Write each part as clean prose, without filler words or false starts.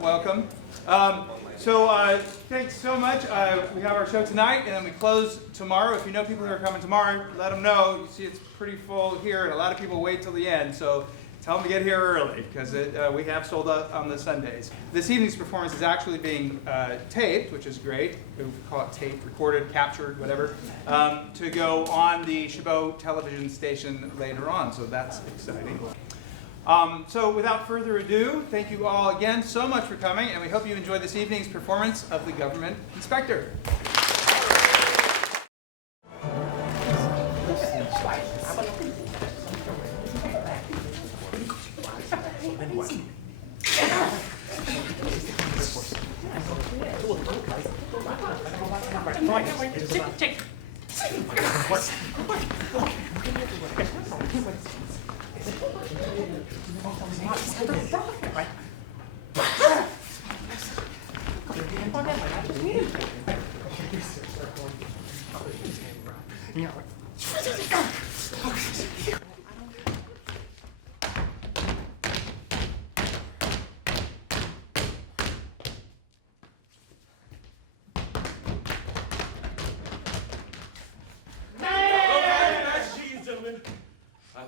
welcome. Thanks so much. We have our show tonight, and then we close tomorrow. If you know people who are coming tomorrow, let them know. You see, it's pretty full here, and a lot of people wait till the end. So tell them to get here early, because we have sold out on the Sundays. This evening's performance is actually being taped, which is great. We call it taped, recorded, captured, whatever, to go on the Chabot television station later on. So that's exciting. So without further ado, thank you all again so much for coming, and we hope you enjoyed this evening's performance of the Government Inspector.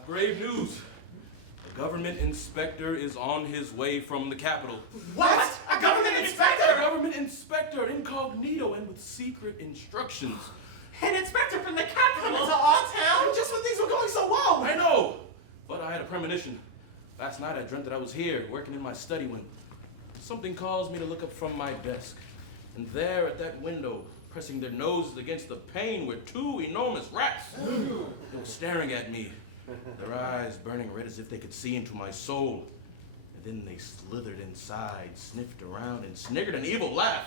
Grave news. The government inspector is on his way from the capital. What? A government inspector? A government inspector, incognito and with secret instructions. An inspector from the capital to our town? Just when things were going so well. I know, but I had a premonition. Last night I dreamt that I was here, working in my study when something caused me to look up from my desk. And there at that window, pressing their noses against the pane, were two enormous rats. They were staring at me. Their eyes burning red as if they could see into my soul. And then they slithered inside, sniffed around, and sniggered an evil laugh,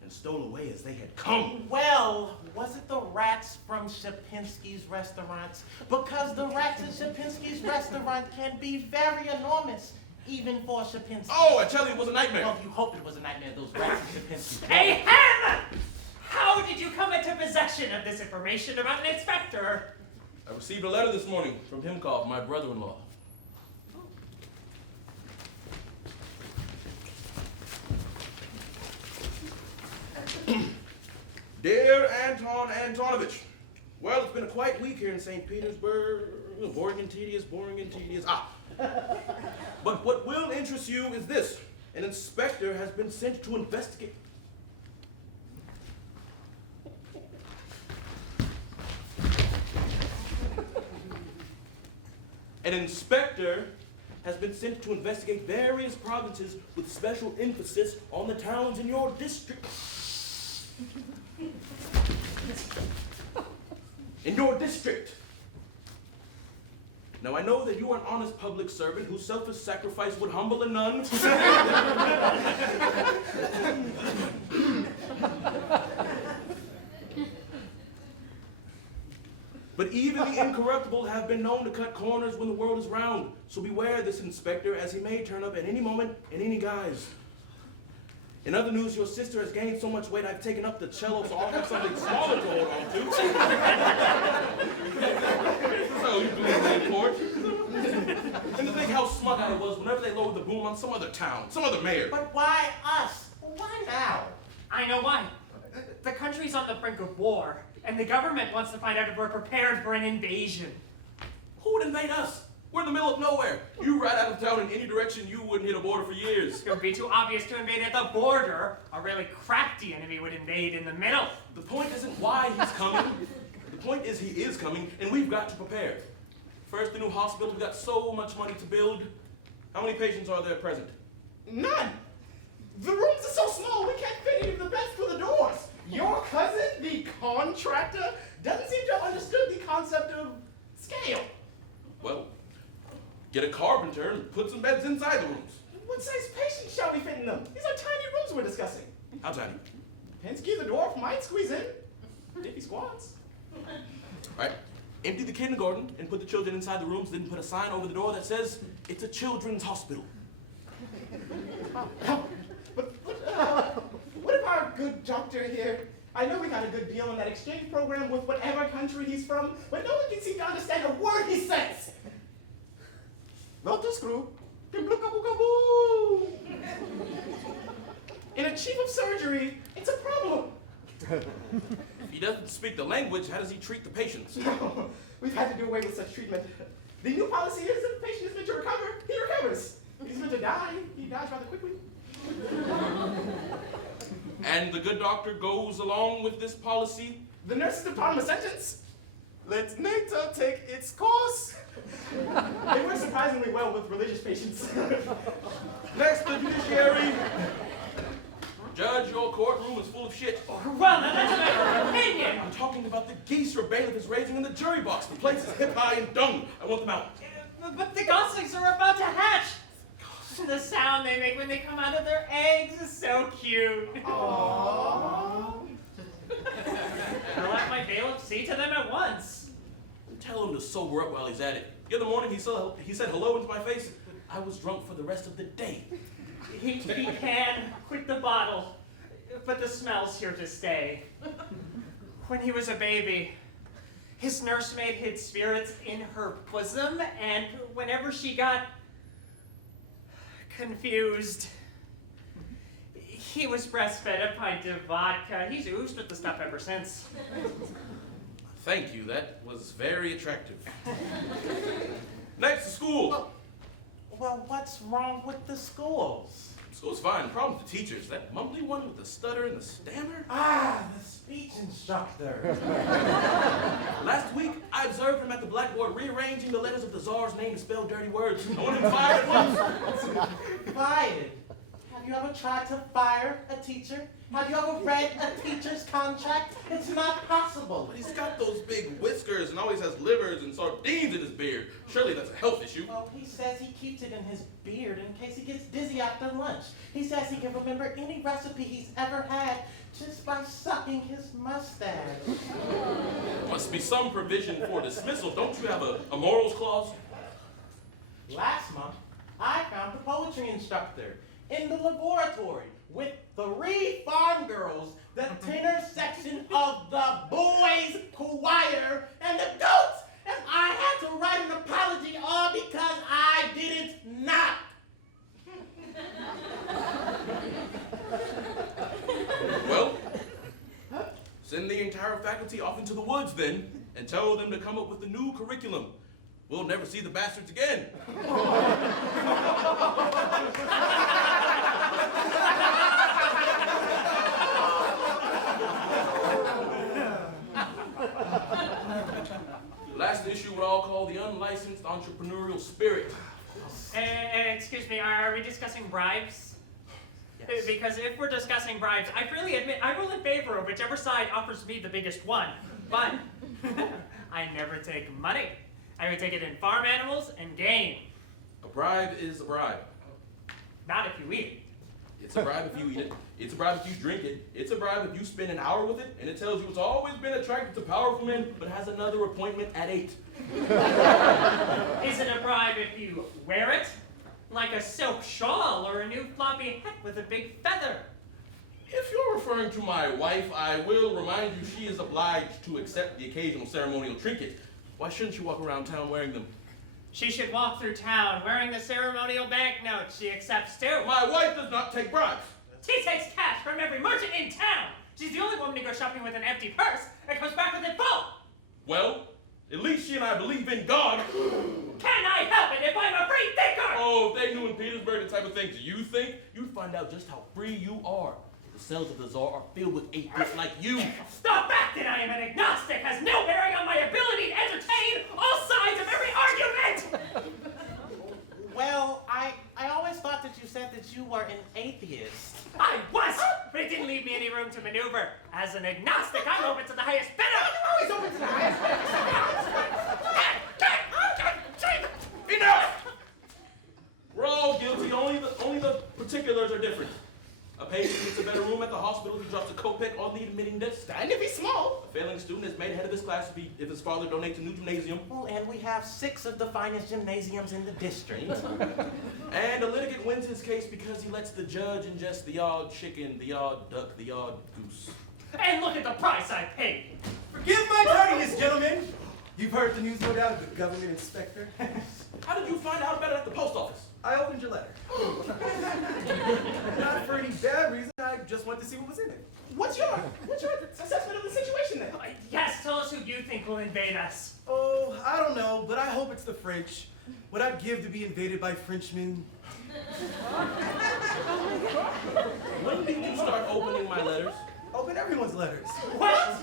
and stole away as they had come. Well, was it the rats from Shapinsky's restaurants? Because the rats at Shapinsky's restaurant can be very enormous, even for Shapinsky. Oh, I tell you, it was a nightmare. Well, you hoped it was a nightmare, those rats at Shapinsky's. Hey, Hammond! How did you come into possession of this information about an inspector? I received a letter this morning from Himkov, my brother-in-law. Dear Anton Antonovich, well, it's been a quiet week here in St. Petersburg. Boring and tedious. But what will interest you is this. An inspector has been sent to investigate. An inspector has been sent to investigate various provinces with special emphasis on the towns in your district. In your district. Now I know that you are an honest public servant whose selfish sacrifice would humble a nun. But even the incorruptible have been known to cut corners when the world is round. So beware this inspector, as he may turn up at any moment, in any guise. In other news, your sister has gained so much weight, I've taken up the cello, so I'll have something smaller to hold on to. So you do the report. And to think how smug I was whenever they lowered the boom on some other town, some other mayor. But why us? Why now? I know why. The country's on the brink of war, and the government wants to find out if we're prepared for an invasion. Who would invade us? We're in the middle of nowhere. You ride out of town in any direction, you wouldn't hit a border for years. It would be too obvious to invade at the border. A really crafty enemy would invade in the middle. The point isn't why he's coming. The point is he is coming, and we've got to prepare. First, the new hospital. We've got so much money to build. How many patients are there present? None. The rooms are so small, we can't fit any of the beds through the doors. Your cousin, the contractor, doesn't seem to have understood the concept of scale. Well, get a carpenter and put some beds inside the rooms. What size patients shall we fit in them? These are tiny rooms we're discussing. How tiny? Pinsky the dwarf might squeeze in, if he squats. Right. Empty the kindergarten and put the children inside the rooms, then put a sign over the door that says, it's a children's hospital. But what if our good doctor here, I know we got a good deal on that exchange program with whatever country he's from, but no one can seem to understand a word he says. Not to screw. in a chief of surgery, it's a problem. If he doesn't speak the language, how does he treat the patients? No, we've had to do away with such treatment. The new policy is if the patient is meant to recover, he recovers. If he's meant to die, he dies rather quickly. And the good doctor goes along with this policy? The nurses have taught him a sentence. Let nature take its course. They work surprisingly well with religious patients. Next, the judiciary. Judge, your courtroom is full of shit. Well, now that's a matter of opinion. I'm talking about the geese your bailiff is raising in the jury box. The place is hip high and dung. I want them out. But the goslings are about to hatch. The sound they make when they come out of their eggs is so cute. Aww. I'll let my bailiff see to them at once. Tell him to sober up while he's at it. The other morning he said hello into my face. I was drunk for the rest of the day. He can quit the bottle, but the smell's here to stay. When he was a baby, his nursemaid hid spirits in her bosom, and whenever she got confused, he was breastfed a pint of vodka. He's oozed with the stuff ever since. Thank you, that was very attractive. Next, the school. Well, what's wrong with the schools? School's fine. Problem with the teachers. That mumbly one with the stutter and the stammer. Ah, the speech instructor. Last week, I observed him at the blackboard rearranging the letters of the czar's name to spell dirty words. I want him fired at once. Fired? Have you ever tried to fire a teacher? Have you ever read a teacher's contract? It's not possible. But he's got those big whiskers and always has livers and sardines in his beard. Surely that's a health issue. Well, he says he keeps it in his beard in case he gets dizzy after lunch. He says he can remember any recipe he's ever had just by sucking his mustache. There must be some provision for dismissal. Don't you have a morals clause? Last month, I found the poetry instructor in the laboratory with 3 farm girls, the tenor section of the boys' choir, and the goats, and I had to write an apology all because I didn't knock. Well, send the entire faculty off into the woods then, and tell them to come up with a new curriculum. We'll never see the bastards again. Last issue, what I'll call the unlicensed entrepreneurial spirit. Excuse me, are we discussing bribes? Yes. Because if we're discussing bribes, I freely admit I rule in favor of whichever side offers me the biggest one. But I never take money. I would take it in farm animals and game. A bribe is a bribe. Not if you eat it. It's a bribe if you eat it. It's a bribe if you drink it. It's a bribe if you spend an hour with it, and it tells you it's always been attracted to powerful men, but has another appointment at 8. Is it a bribe if you wear it? Like a silk shawl or a new floppy hat with a big feather? If you're referring to my wife, I will remind you she is obliged to accept the occasional ceremonial trinket. Why shouldn't she walk around town wearing them? She should walk through town wearing the ceremonial banknotes she accepts too. My wife does not take bribes. She takes cash from every merchant in town. She's the only woman to go shopping with an empty purse and comes back with it full. Well, at least she and I believe in God. Can I help it if I'm a free thinker? Oh, if they knew in Petersburg the type of things you think, you'd find out just how free you are. The cells of the Tsar are filled with atheists like you. The fact that I am an agnostic has no bearing on my ability to entertain all sides of every argument! Well, I always thought that you said that you were an atheist. I was, but it didn't leave me any room to maneuver. As an agnostic, I'm open to the highest bidder! Always open to the highest bidder. Enough! We're all guilty, only the particulars are different. A patient gets a better room at the hospital if he drops a kopeck on the admitting desk. And if he's small. A failing student is made head of his class if his father donates a new gymnasium. Well, and we have 6 of the finest gymnasiums in the district. And a litigant wins his case because he lets the judge ingest the odd chicken, the odd duck, the odd goose. And look at the price I paid! Forgive my tardiness, gentlemen. You've heard the news, no doubt, of the government inspector. How did you find out about it at the post office? I opened your letter. Not for any bad reason. I just went to see what was in it. What's your assessment of the situation then? Yes, tell us who you think will invade us. Oh, I don't know, but I hope it's the French. What I'd give to be invaded by Frenchmen. When did you start opening my letters? Open everyone's letters. What?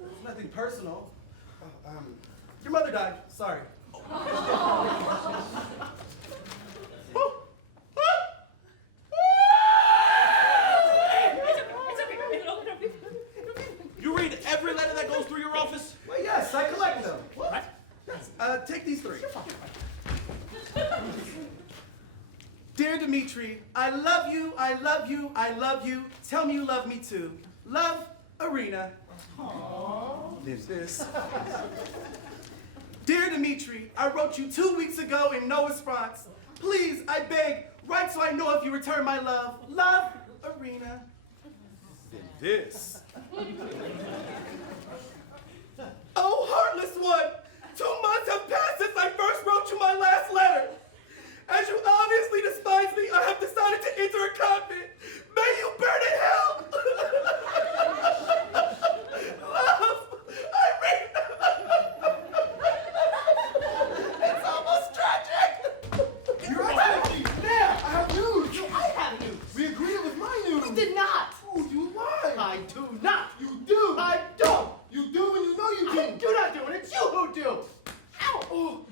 It's nothing personal. Your mother died. Sorry. You read every letter that goes through your office? Well, yes, I collect them. What? Yes. Take these 3. Dear Dimitri, I love you, I love you, I love you. Tell me you love me too. Love, Arena. Aww. There's this. Dear Dimitri, I wrote you 2 weeks ago and no response. Please, I beg, write so I know if you return my love. Love, Arena. Then this. Oh, heartless one! 2 months have passed since I first wrote you my last letter. As you obviously despise me, I have decided to enter a convent. May you burn in hell! Love, Irene! It's almost tragic! You're actually there! I have news! I have news. We agreed it was my news! We did not. Oh, you lied! I do not. You do! I don't. You do and you know you do! I do not do it. It's you who do. Ow. Oh.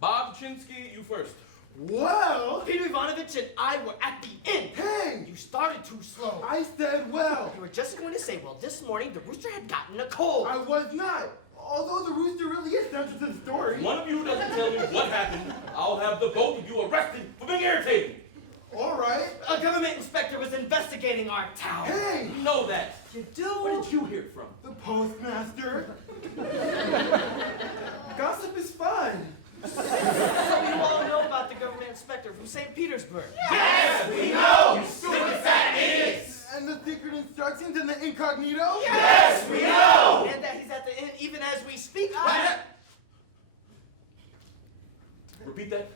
Bob Chinsky, you first. Well, Peter Ivanovich and I were at the inn. hey! You started too slow. I said well. You were just going to say, well, this morning the rooster had gotten a cold. I was not. Although the rooster really is central to the story. One of you doesn't tell me what happened, I'll have the both of you arrested for being irritating. All right. A government inspector was investigating our town. Hey! You know that. You do? Where did you hear it from? The postmaster. Gossip is fun. So you all know about the government inspector from St. Petersburg. Yes, we know, you stupid fat idiots! And the secret instructions and the incognito? Yes, we know! And that he's at the inn even as we speak. Repeat that.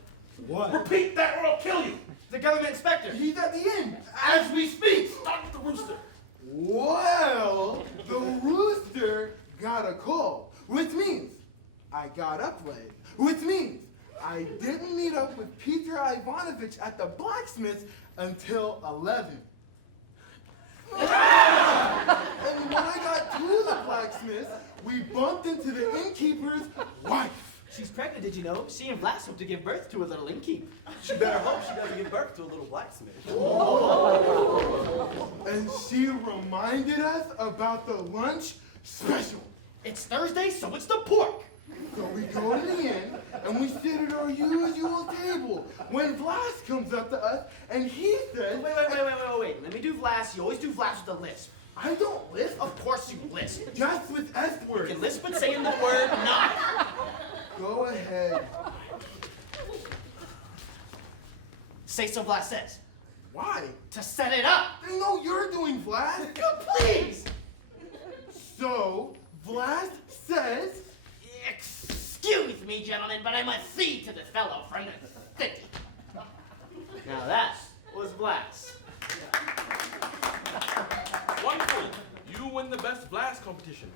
What? Repeat that or I'll kill you. The government inspector. He's at the inn, as we speak. Start with the rooster. Well, the rooster got a call, which means I got up late, which means I didn't meet up with Peter Ivanovich at the blacksmith until 11. And when I got to the blacksmith, we bumped into the innkeeper's wife. She's pregnant, did you know? She and Vlass hope to give birth to a little innkeep. She better hope she doesn't give birth to a little blacksmith. And she reminded us about the lunch special. It's Thursday, so it's the pork. So we go to the inn, and we sit at our usual table. When Vlass comes up to us, and he says... Wait. Let me do Vlass. You always do Vlass with a lisp. I don't lisp. Of course you lisp. Just with S You words. can lisp but saying the word not. Go ahead. Say so Vlass says. Why? To set it up. I know you're doing, Vlass. Please. So, Vlass says... Excuse me, gentlemen, but I must see to this fellow from the city. Now that was Vlass. Wonderful. You win the best blast competition.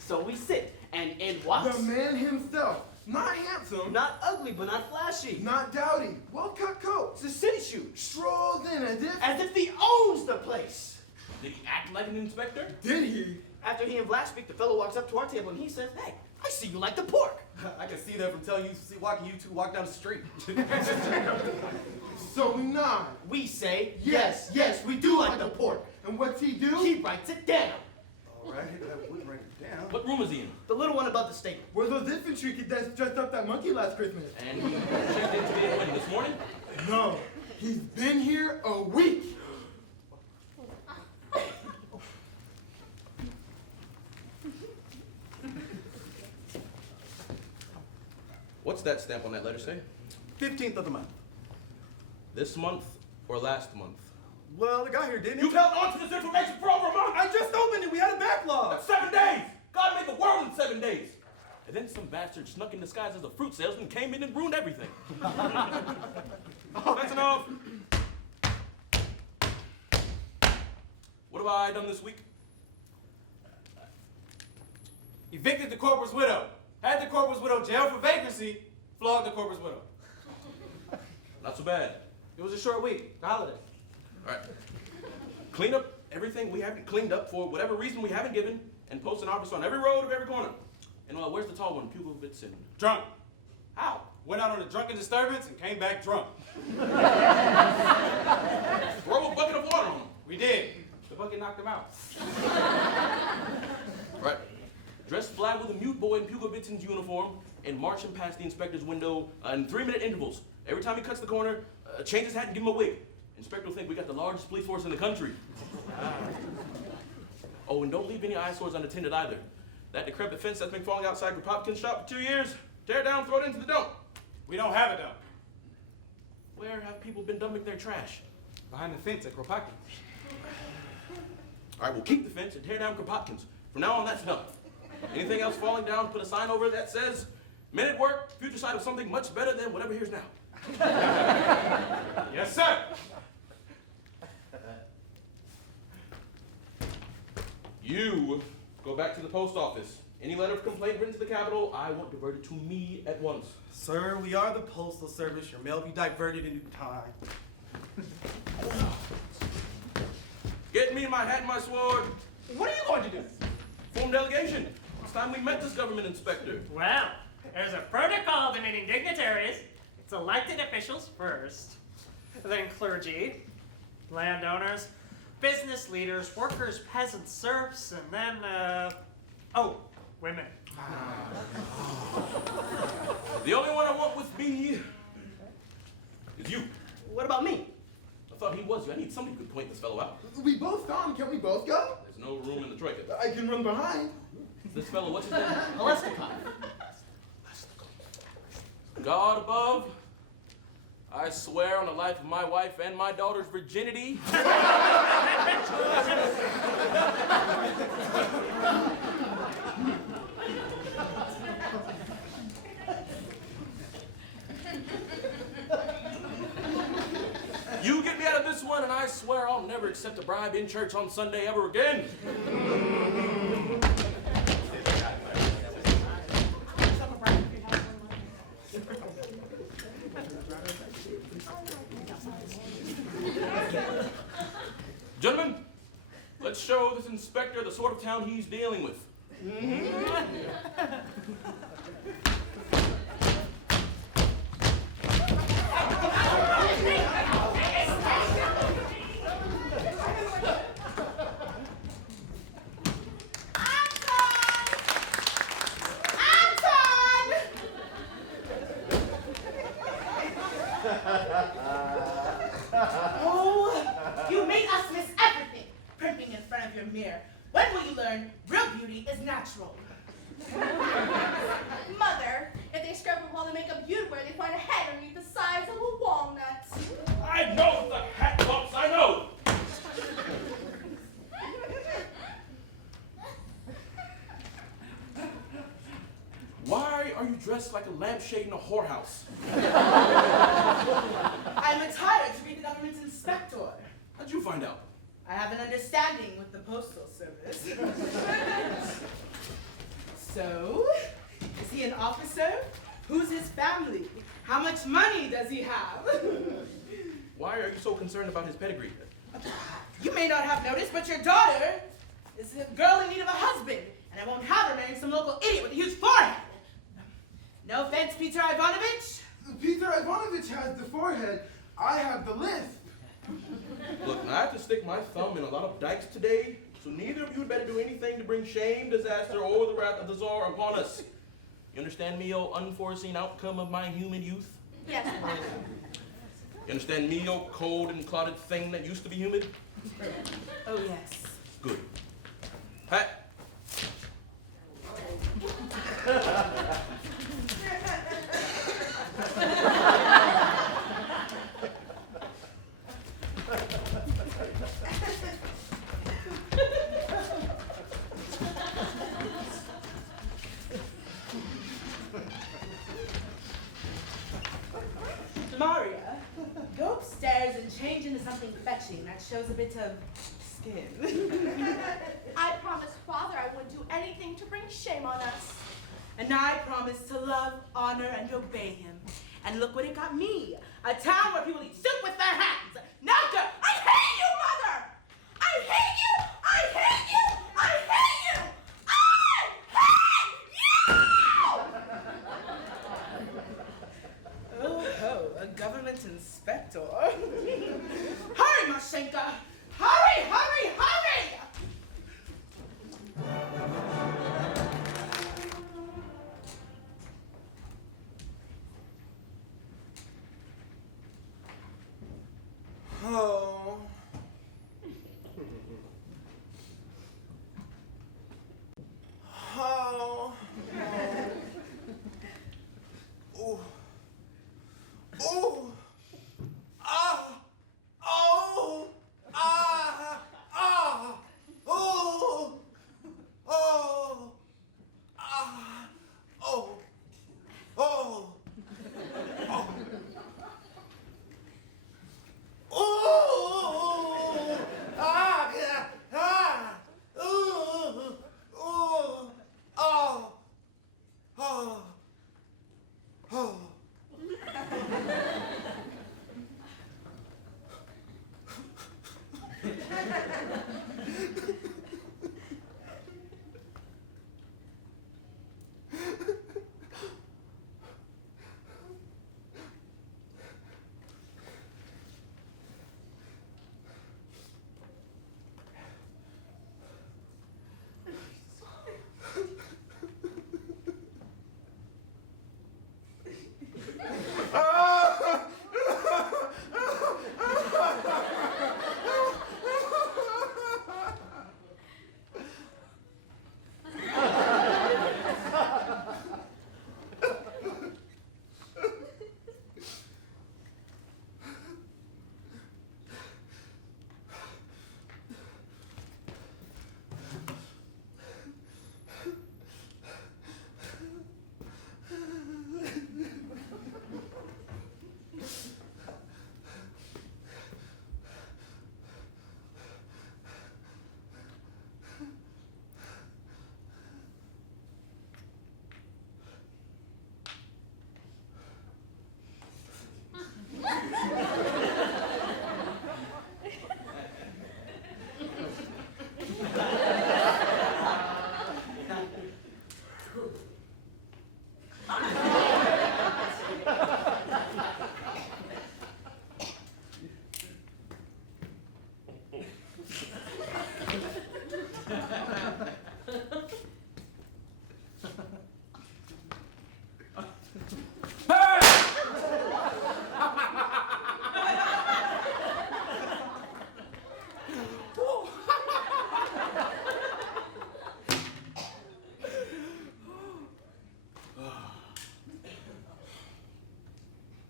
So we sit, and in walks... The man himself. Not handsome. Not ugly, but not flashy. Not dowdy. Well-cut coat. It's a city shoe. Strolls in As if he owns the place. Did he act like an inspector? Did he? After he and Vlass speak, the fellow walks up to our table and he says, hey, I see you like the pork. I can see that from telling you, watching you two walk down the street. So we nod. We say, Yes, we do like the pork. And what's he do? He writes it down. All right, I wouldn't write it down. What room is he in? The little one above the stable. Were those infantry cadets dressed up that monkey last Christmas? And he checked into the inn this morning? No. He's been here a week. What's that stamp on that letter say? 15th of the month. This month or last month? Well, it got here, didn't it? You've held on to this information for over a month! I just opened it. We had a backlog. That's 7 days! God made the world in 7 days! And then some bastard snuck in disguise as a fruit salesman, came in and ruined everything. That's enough! have I done this week? Evicted the corporal's widow. Had the corporal's widow jailed for vagrancy. Flogged the corporal's widow. Not so bad. It was a short week. The holiday. All right. Clean up everything we haven't cleaned up for whatever reason we haven't given, and post an officer on every road of every corner. And where's the tall one? Pugovitz and Drunk. how? Went out on a drunken disturbance and came back drunk. Throw a bucket of water on him. We did. The bucket knocked him out. Right. Dress fly with a mute boy in Pugovitzin's uniform and march him past the inspector's window in 3-minute intervals. Every time he cuts the corner, change his hat and give him a wig. Inspector will think we got the largest police force in the country. Oh, and don't leave any eyesores unattended either. That decrepit fence that's been falling outside Kropotkin's shop for 2 years, tear it down, throw it into the dump. We don't have a dump. Where have people been dumping their trash? Behind the fence at Kropotkin. All right, we'll keep the fence and tear down Kropotkin's. From now on, that's dump. Anything else falling down, put a sign over it that says, men at work, future sight of something much better than whatever here's now. Yes, sir. You go back to the post office. Any letter of complaint written to the Capitol, I want diverted to me at once. Sir, we are the Postal Service. Your mail will be diverted in due time. Get me my hat and my sword. What are you going to do? Form delegation. It's time we met this government inspector. Well, there's a protocol to meeting dignitaries. It's elected officials first, then clergy, landowners, business leaders, workers, peasants, serfs, and then, women. The only one I want with me is you. What about me? I thought he was you. I need somebody who could point this fellow out. We both found. Can't we both go? There's no room in the troika. I can run behind. This fellow, what's his name? God above, I swear on the life of my wife and my daughter's virginity. You get me out of this one, and I swear I'll never accept a bribe in church on Sunday ever again. Gentlemen, let's show this inspector the sort of town he's dealing with. Oh, you made us miss everything. Printing in front of your mirror. When will you learn real beauty is natural? Mother, if they scrub up all the makeup you'd wear, they find a head underneath the size of a walnut. I know the hat bumps, I know! Why are you dressed like a lampshade in a whorehouse? I'm retired to be the government's inspector. How'd you find out? I have an understanding with the Postal Service. So, is he an officer? Who's his family? How much money does he have? Why are you so concerned about his pedigree? You may not have noticed, but your daughter is a girl in need of a husband, and I won't have her marrying some local idiot with a huge forehead. No offense, Peter Ivanovich. Peter Ivanovich has the forehead. I have the lisp. Look, I have to stick my thumb in a lot of dikes today, so neither of you had better do anything to bring shame, disaster, or the wrath of the Tsar upon us. You understand me, O unforeseen outcome of my human youth? Yes, Mother. You understand me, O cold and clotted thing that used to be humid? Oh, yes. Good. Pat. Maria, go upstairs and change into something fetching that shows a bit of skin. I promised Father I wouldn't do anything to bring shame on us. And I promised to love, honor, and obey him. And look what it got me. A town where people eat soup with their hands. Now go! I hate you, Mother! I hate you! I hate you! I hate you! I hate you! Oh, a government inspector. Hurry, Mashenka! Hurry, hurry, hurry! Oh. Oh. Oh. Oh. Ah. Oh. Ah. Ah. Oh. Oh. Ah. Oh. Oh. Oh, ah, yeah, ah, ooh, ooh, oh, oh, oh.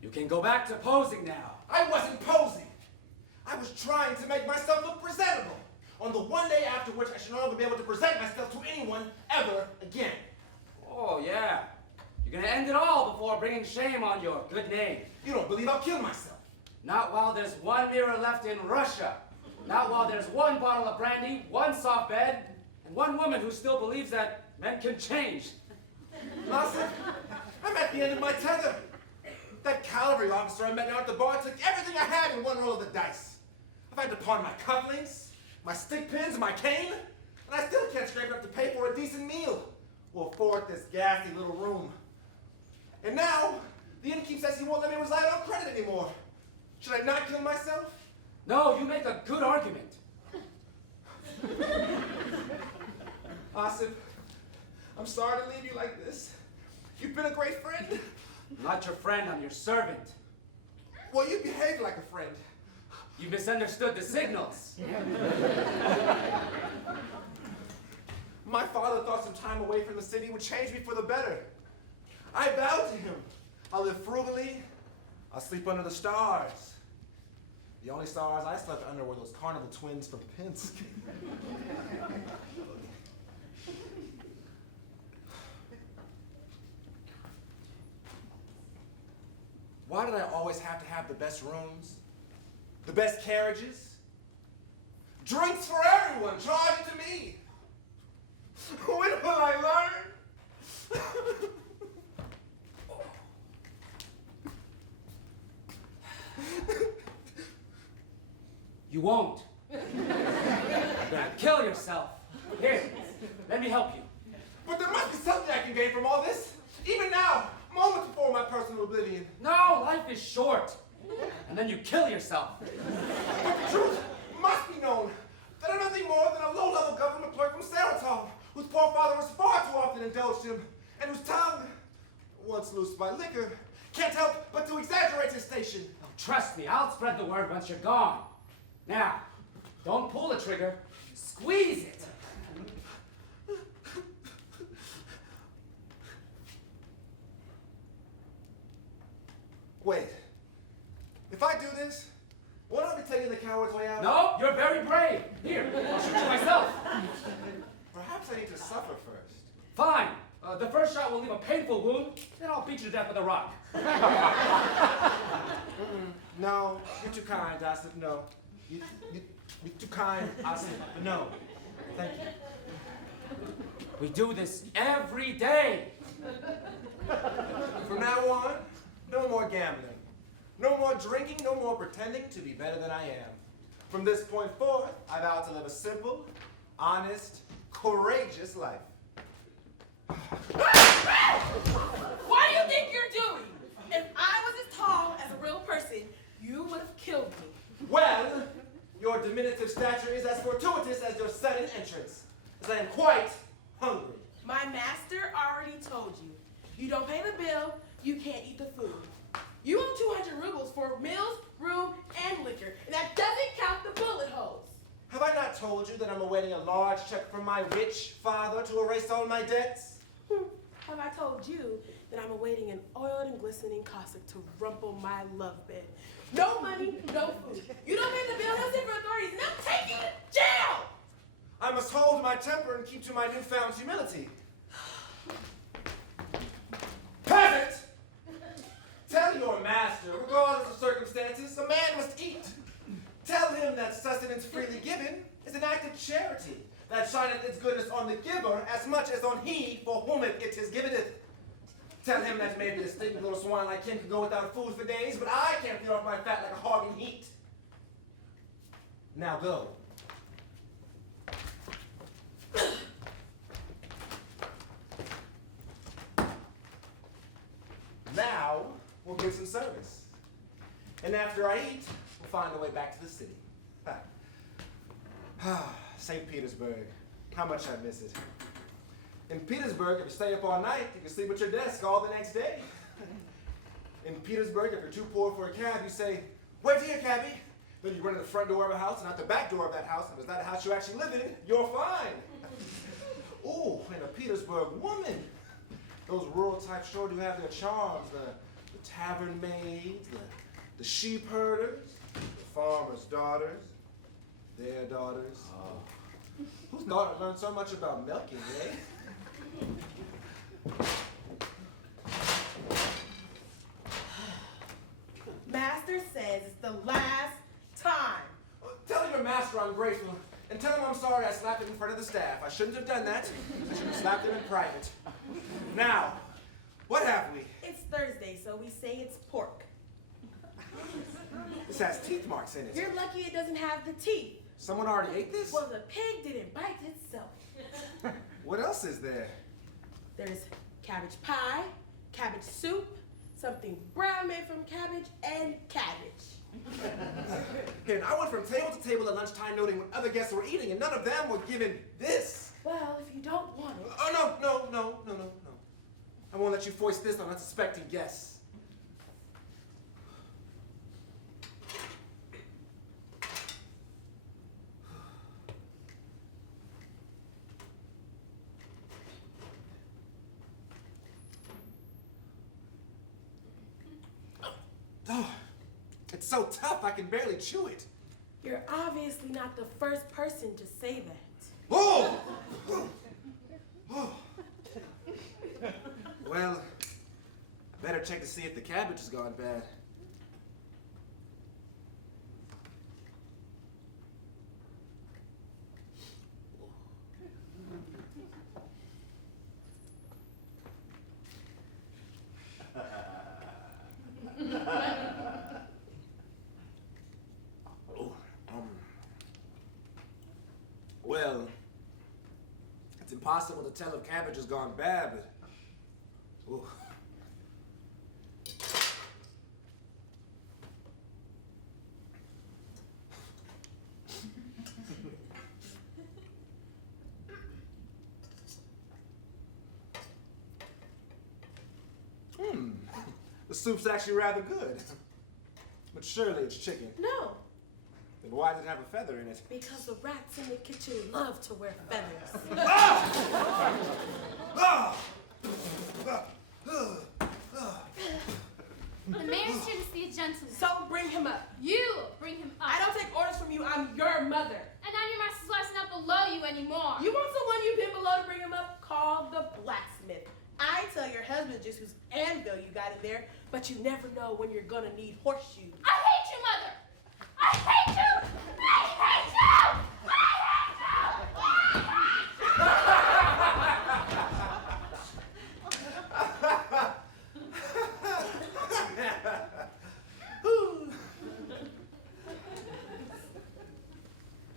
You can go back to posing now. I wasn't posing. I was trying to make myself look presentable on the one day after which I should no longer be able to present myself to anyone ever again. Oh, yeah. You're gonna end it all before bringing shame on your good name. You don't believe I'll kill myself? Not while there's one mirror left in Russia. Not while there's one bottle of brandy, one soft bed, and one woman who still believes that men can change. Lawson, I'm at the end of my tether. That cavalry officer I met down at the bar took everything I had in one roll of the dice. I've had to pawn my cufflinks, my stick pins, my cane, and I still can't scrape enough to pay for a decent meal or afford this ghastly little room. And now, the innkeep says he won't let me reside on credit anymore. Should I not kill myself? No, you make a good argument. Asif, I'm sorry to leave you like this. You've been a great friend. I'm not your friend, I'm your servant. Well, you behave like a friend. You misunderstood the signals. My father thought some time away from the city would change me for the better. I vowed to him, I'll live frugally, I'll sleep under the stars. The only stars I slept under were those carnival twins from Pinsk. Why did I always have to have the best rooms? The best carriages? Drinks forever! Now kill yourself. Here, let me help you. But there must be something I can gain from all this. Even now, moments before my personal oblivion. No, life is short. And then you kill yourself. But the truth must be known that I'm nothing more than a low-level government clerk from Saratov, whose poor father was far too often indulged him, and whose tongue, once loosed by liquor, can't help but to exaggerate his station. Oh, trust me, I'll spread the word once you're gone. Now, don't pull the trigger, squeeze it. Wait. If I do this, won't I be taking the coward's way out? No, you're very brave. Here, I'll shoot you myself. Perhaps I need to suffer first. Fine. The first shot will leave a painful wound, then I'll beat you to death with a rock. No, you're too kind, Hassan. No. You're too kind, Hassan. No. Thank you. We do this every day. From now on, no more gambling. No more drinking, no more pretending to be better than I am. From this point forth, I vow to live a simple, honest, courageous life. What do you think you're doing? If I was as tall as a real person, you would have killed me. Well, your diminutive stature is as fortuitous as your sudden entrance, as I am quite hungry. My master already told you. You don't pay the bill, you can't eat the food. You owe 200 rubles for meals, room, and liquor, and that doesn't count the bullet holes. Have I not told you that I'm awaiting a large check from my rich father to erase all my debts? Have I told you that I'm awaiting an oiled and glistening cassock to rumple my love bed? No money, no food. You don't pay the bill, he'll send for authorities, and they'll take you to jail! I must hold my temper and keep to my newfound humility. Peasant! Tell your master, regardless of circumstances, a man must eat. Tell him that sustenance freely given is an act of charity, that shineth its goodness on the giver as much as on he for whom it is giveth. Tell him that maybe a stinking little swine like him can go without food for days, but I can't feed off my fat like a hog in heat. Now go. Now, we'll give some service. And after I eat, we'll find a way back to the city. St. Petersburg. How much I miss it. In Petersburg, if you stay up all night, you can sleep at your desk all the next day. In Petersburg, if you're too poor for a cab, you say, "Wait here, cabbie." Then you run to the front door of a house and out the back door of that house, and if it's not a house you actually live in, you're fine. Ooh, and a Petersburg woman. Those rural types sure do have their charms. The tavern maids, the sheep herders, the farmers' daughters, their daughters. Whose daughter learned so much about milking, eh? Master says it's the last time. Tell your master I'm grateful, and tell him I'm sorry I slapped him in front of the staff. I shouldn't have done that. I should have slapped him in private. Now, what have we? It's Thursday, so we say it's pork. This has teeth marks in it. You're lucky it doesn't have the teeth. Someone already ate this? Well, the pig didn't bite itself. What else is there? There's cabbage pie, cabbage soup, something brown made from cabbage, and cabbage. And I went from table to table at lunchtime noting what other guests were eating, and none of them were given this. Well, if you don't want it. Oh, no. I won't let you foist this on unsuspecting guests. Oh, it's so tough I can barely chew it. You're obviously not the first person to say that. Oh! Well, I better check to see if the cabbage has gone bad. Well, it's impossible to tell if cabbage has gone bad, but... Ooh. The soup's actually rather good. But surely it's chicken. No, Then why does it have a feather in it? because the rats in the kitchen love to wear feathers. The mayor's here to see a gentleman. So bring him up. You bring him up. I don't take orders from you, I'm your mother. And I'm your master's wife's not below you anymore. You want someone you've been below to bring him up? Call the blacksmith. I tell your husband just whose anvil you got in there, but you never know when you're gonna need horseshoes. I hate you, mother. I hate you. I hate you. I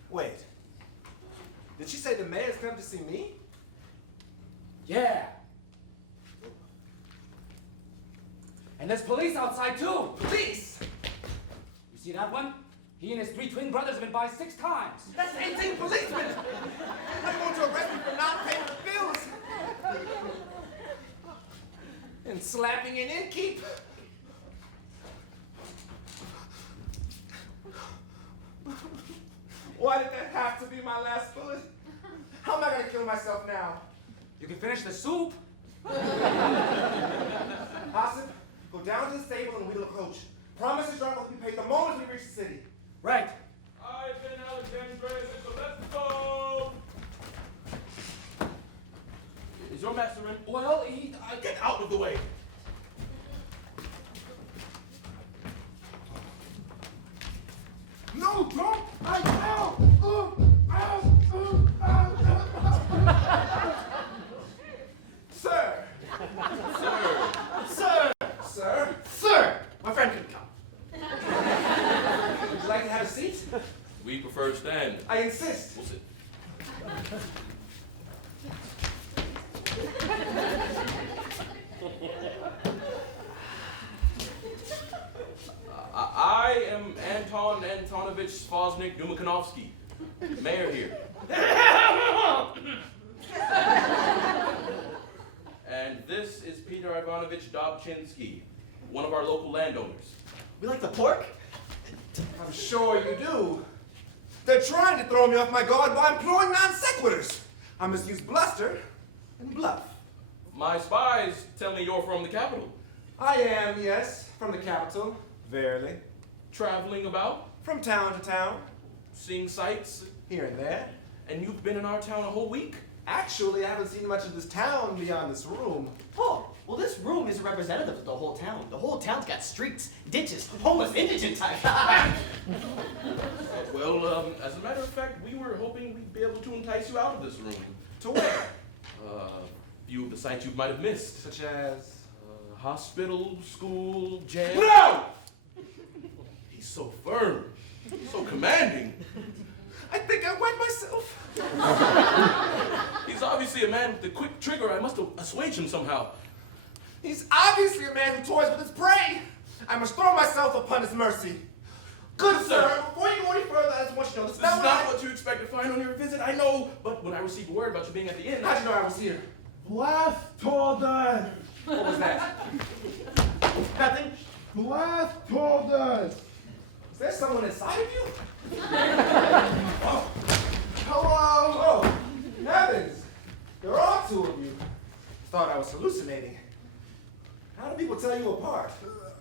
Wait. Did she say the mayor's come to see me? Yeah. And there's police outside too. Police! You see that one? He and his 3 twin brothers have been by 6 times. That's 18 policemen! I'm going to arrest me for not paying the bills! And slapping an innkeep! Why did that have to be my last bullet? How am I going to kill myself now? You can finish the soup. Hassan, go down to the stable and wheel a coach. Promise to drive will be paid the moment we reach the city. Right. I've been Alexandria, so let's go! Is your master in? Well, Get out of the way! No, don't! I ow! Ow! Ow! Sir! Sir! Sir! Sir, my friend couldn't come. Would you like to have a seat? We prefer stand. I insist. We'll sit. I am Anton Antonovich Svoznik Dumakanovsky, mayor here. And this is Peter Ivanovich Dobchinsky, one of our local landowners. We like the pork? I'm sure you do. They're trying to throw me off my guard by employing non sequiturs. I must use bluster and bluff. My spies tell me you're from the capital, I am, yes, from the capital. Verily. traveling about, From town to town, seeing sights, here and there. and you've been in our town a whole week? Actually, I haven't seen much of this town beyond this room. Oh, well, this room is a representative of the whole town. The whole town's got streets, ditches, homeless, indigent type. Well, as a matter of fact, we were hoping we'd be able to entice you out of this room. To where? Few of the sights you might have missed. Such as... Hospital, school, jail. No! He's so firm, so commanding. I think I wet myself. He's obviously a man with a quick trigger. I must have assuaged him somehow. He's obviously a man who toys with his prey. I must throw myself upon his mercy. Good sir, before you go any further, I just want you to know This is not what you expect to find on your visit, I know. But when I received word about you being at the inn, How'd you know I was here? Blast order! What was that? Nothing. Blast orders! Is there someone inside of you? Hello! Oh, heavens! There are 2 of you. Thought I was hallucinating. How do people tell you apart?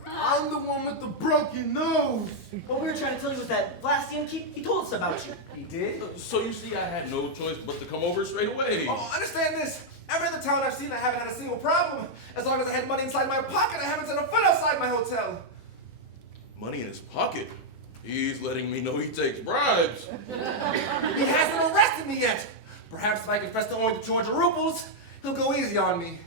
I'm the one with the broken nose! What we were trying to tell you was that last innkeep, he told us about you. He did? So you see, I had no choice but to come over straight away. Oh, understand this. Every other town I've seen, I haven't had a single problem. As long as I had money inside my pocket, I haven't set a foot outside my hotel. Money in his pocket. He's letting me know he takes bribes. He hasn't arrested me yet. Perhaps if I confess to only the 200 rubles, he'll go easy on me.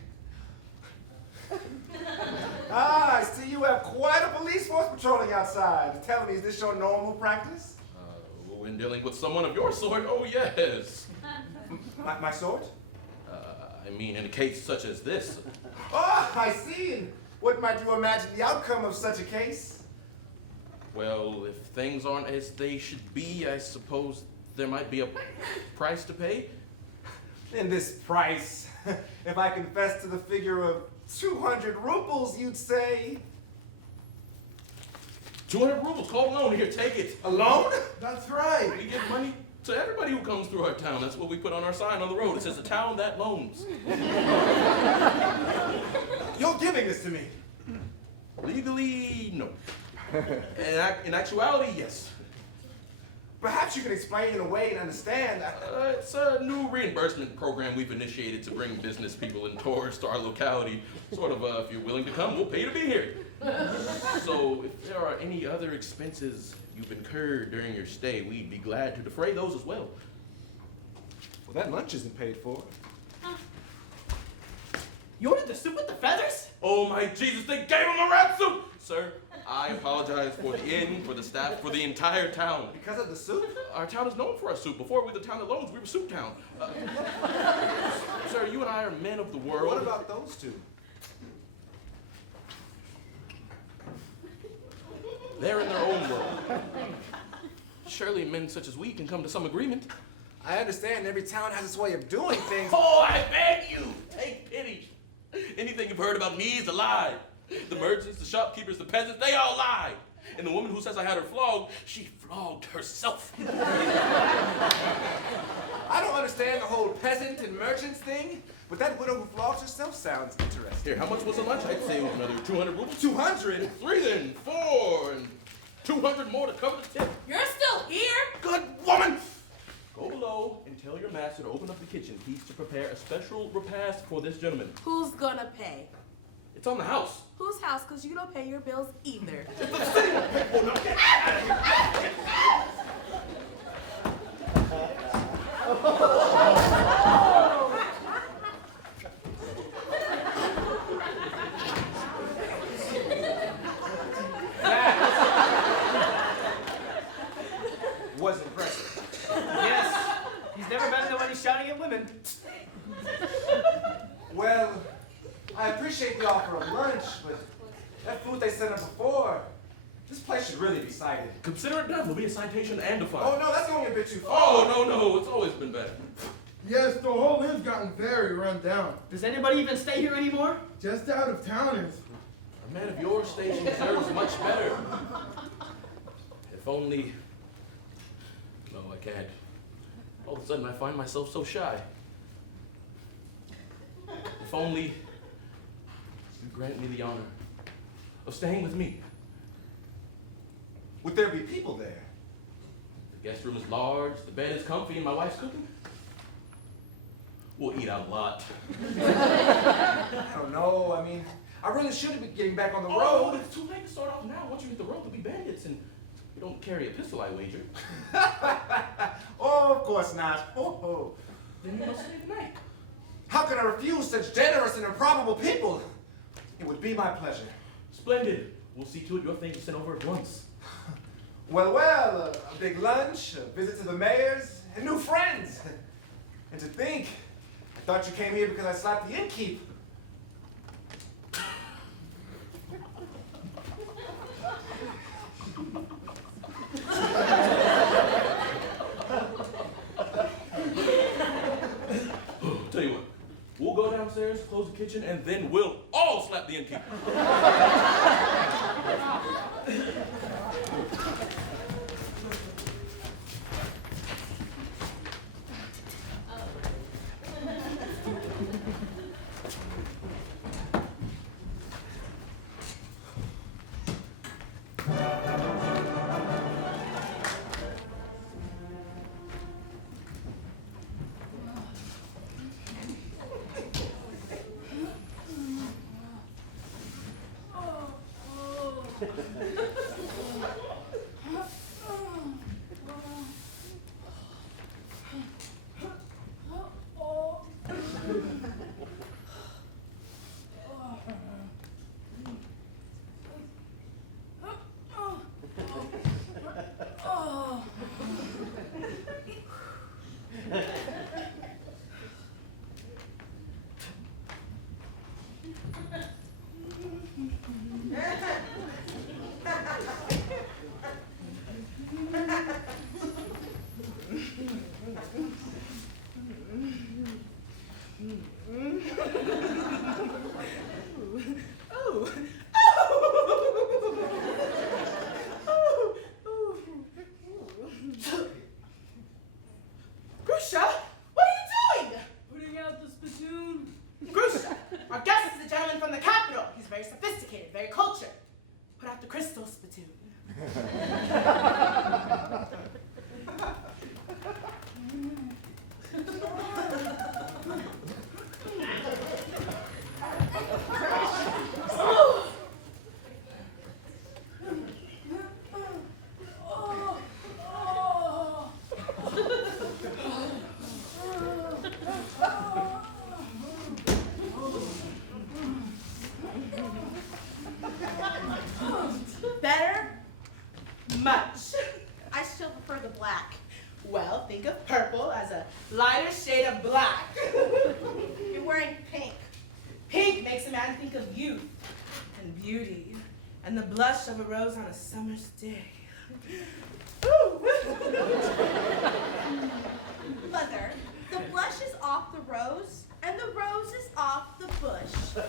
I see you have quite a police force patrolling outside. Tell me, is this your normal practice? when dealing with someone of your sort, oh yes. My sort? I mean, in a case such as this. Oh, I see. And what might you imagine the outcome of such a case? Well, if things aren't as they should be, I suppose there might be a price to pay. And this price, if I confess to the figure of 200 rubles, you'd say? 200 rubles, call loan. Here, take it. A loan? That's right. We give money to everybody who comes through our town. That's what we put on our sign on the road. It says, a town that loans. You're giving this to me? Legally, no. In actuality, yes. Perhaps you can explain in a way to understand. It's a new reimbursement program we've initiated to bring business people and tourists to our locality. Sort of, if you're willing to come, we'll pay to be here. So if there are any other expenses you've incurred during your stay, we'd be glad to defray those as well. Well, that lunch isn't paid for. You ordered the soup with the feathers? Oh my Jesus, they gave him a rat soup! Sir, I apologize for the inn, for the staff, for the entire town. Because of the soup? Our town is known for our soup. Before we were the town that loans, we were Soup Town. Sir, you and I are men of the world. What about those two? They're in their own world. Surely men such as we can come to some agreement. I understand every town has its way of doing things. Oh, I beg you, take pity. Anything you've heard about me is a lie. The merchants, the shopkeepers, the peasants, they all lie. And the woman who says I had her flogged, she flogged herself. I don't understand the whole peasant and merchants thing, but that widow who flogs herself sounds interesting. Here, how much was the lunch? I'd say it was another 200 rubles. 200? 3 then, 4, and 200 more to cover the tip. You're still here? Good woman! Go below and tell your master to open up the kitchen. He's to prepare a special repast for this gentleman. Who's gonna pay? It's on the house. Whose house? Because you don't pay your bills either. Was impressive. Yes. He's never better than when he's shouting at women. Well, I appreciate the offer of lunch, but that food they sent up before, this place should really be cited. Consider it done. There'll be a citation and a fine. Oh no, that's going a bit too far. Oh, no, it's always been better. Yes, the whole inn's gotten very run down. Does anybody even stay here anymore? Just out of towners. A man of your station deserves much better. If only... No, I can't. All of a sudden, I find myself so shy. If only you grant me the honor of staying with me. Would there be people there? The guest room is large, the bed is comfy, and my wife's cooking. We'll eat out a lot. I don't know. I mean, I really should be getting back on the Oh, road. it's too late to start off now. Once you hit the road, there'll be bandits, and you don't carry a pistol, I wager. Oh, of course not. Oh. Then you must stay the night. How can I refuse such generous and improbable people? It would be my pleasure. Splendid. We'll see to it your thing is sent over at once. Well, a big lunch, a visit to the mayor's, and new friends. And to think, I thought you came here because I slapped the innkeep. Tell you what, we'll go downstairs, close the kitchen, and then we'll all slap the innkeeper. Grusha, what are you doing? Putting out the spittoon. Grusha, our guest is a gentleman from the capital. He's very sophisticated, very cultured. Put out the crystal spittoon. Better? Much. I still prefer the black. Well, think of purple as a lighter shade of black. You're wearing pink. Pink makes a man think of youth and beauty and the blush of a rose on a summer's day. Ooh. Mother, the blush is off the rose, and the rose is off the bush.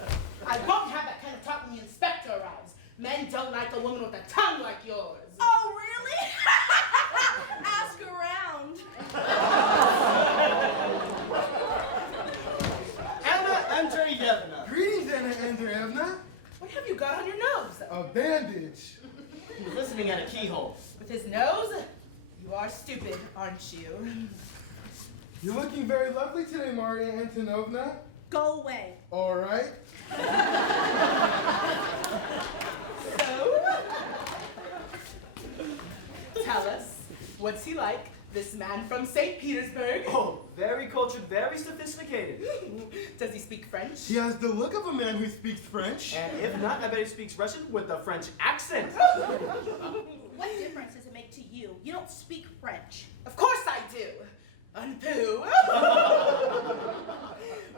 I won't have that kind of talk when the inspector arrives. Men don't like a woman with a tongue like yours. Oh, really? Ask around. Anna Andreevna. Greetings, Anna Andreevna. What have you got on your nose? A bandage. He was listening at a keyhole. With his nose? You are stupid, aren't you? You're looking very lovely today, Maria Antonovna. Go away. All right. So, tell us, what's he like, this man from St. Petersburg? Oh, very cultured, very sophisticated. Does he speak French? He has the look of a man who speaks French. And if not, I bet he speaks Russian with a French accent. What difference does it make to you? You don't speak French. Of course I do. Un peu.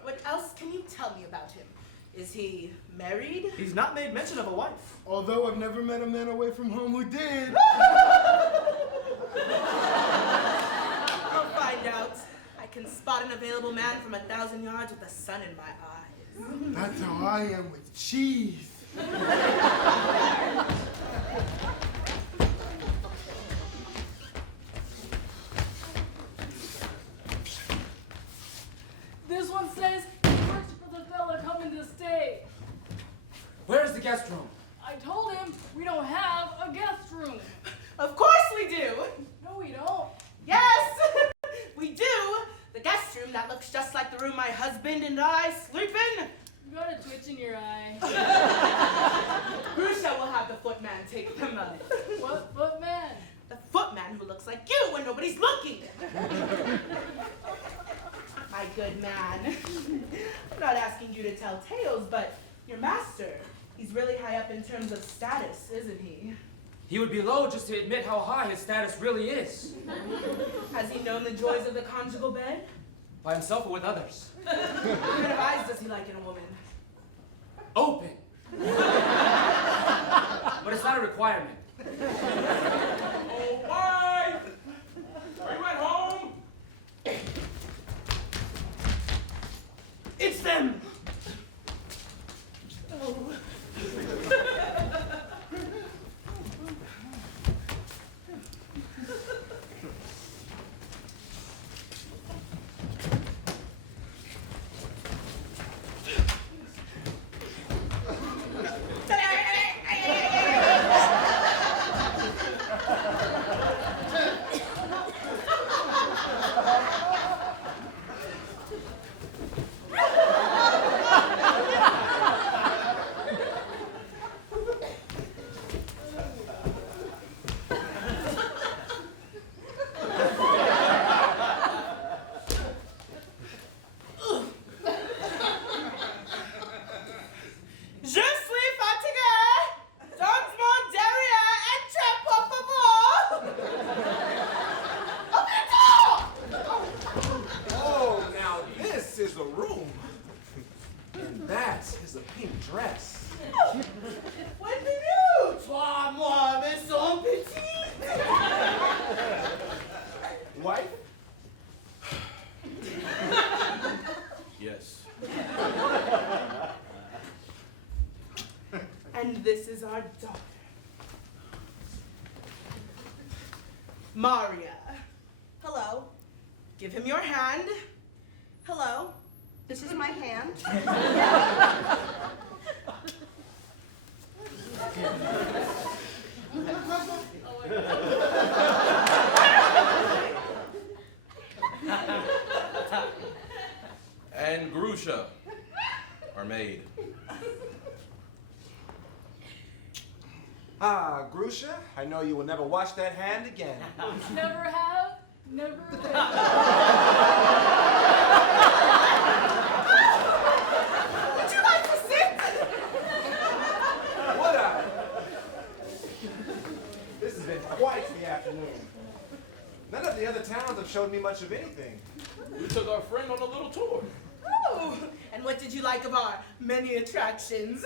What else can you tell me about him? Is he married? He's not made mention of a wife. Although I've never met a man away from home who did. I'll find out. I can spot an available man from 1,000 yards with the sun in my eyes. That's how I am with cheese. This one says, search for the fella coming to stay. Where's the guest room? I told him we don't have a guest room. Of course we do. No, we don't. Yes, we do. The guest room that looks just like the room my husband and I sleep in. You got a twitch in your eye. Grusha will have the footman take them up. What footman? The footman who looks like you when nobody's looking. My good man. I'm not asking you to tell tales, but your master, he's really high up in terms of status, isn't he? He would be low just to admit how high his status really is. Has he known the joys of the conjugal bed? By himself or with others. What kind of eyes does he like in a woman? Open. But it's not a requirement. Oh, wife! Are you at home? It's them! Oh. And this is our daughter, Maria. Hello. Give him your hand. Hello, this is my hand. And Grusha are made. Ah, Grusha, I know you will never wash that hand again. Never have, never will. Would you like to sit? Would I? This has been quite the afternoon. None of the other towns have showed me much of anything. We took our friend on a little tour. Oh, and what did you like of our many attractions?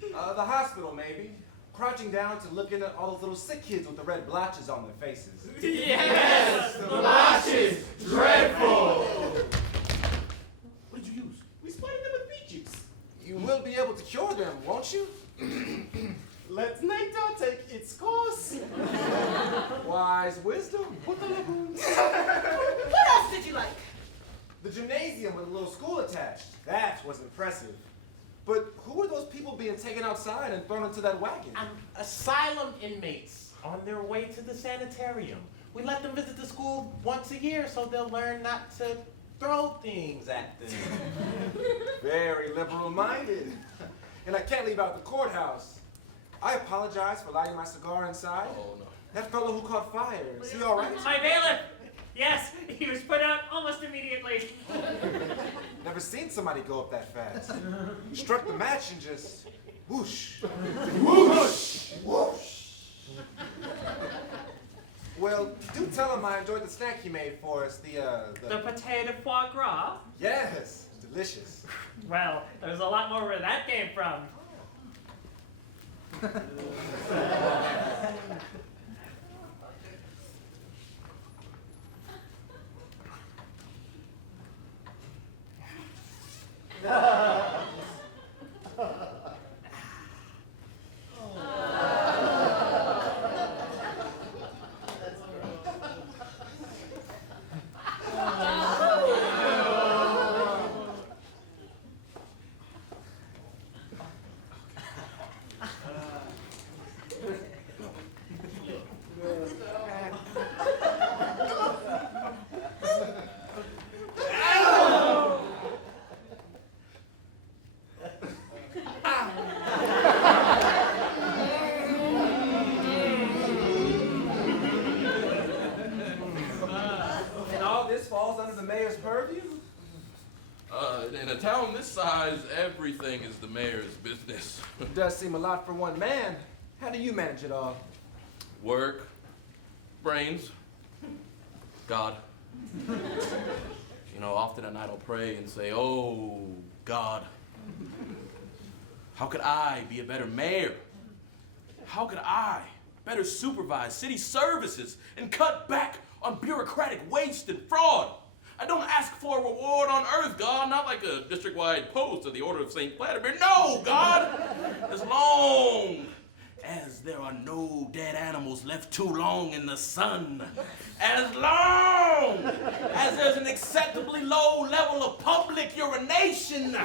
The hospital, maybe. Crouching down to look in at all those little sick kids with the red blotches on their faces. Yes, the blotches, dreadful. What did you use? We sprayed them with beet juice. You will be able to cure them, won't you? Let nature take its course. Wise wisdom. What else did you like? The gymnasium with a little school attached. That was impressive. But who were those people being taken outside and thrown into that wagon? Asylum inmates on their way to the sanitarium. We let them visit the school once a year so they'll learn not to throw things at them. Very liberal-minded. And I can't leave out the courthouse. I apologize for lighting my cigar inside. Oh, no. That fellow who caught fire, is he all right? My bailiff! Yes, he was put out almost immediately. Never seen somebody go up that fast. Struck the match and just whoosh. Whoosh! Whoosh. Well, do tell him I enjoyed the snack he made for us. The potato foie gras? Yes, delicious. Well, there's a lot more where that came from. In a town this size, everything is the mayor's business. It does seem a lot for one man. How do you manage it all? Work, brains, God. You know, often at night I'll pray and say, oh, God, how could I be a better mayor? How could I better supervise city services and cut back on bureaucratic waste and fraud? I don't ask for a reward on earth, God, not like a district-wide post of the Order of St. Vladimir. No, God! As long as there are no dead animals left too long in the sun, as long as there's an acceptably low level of public urination,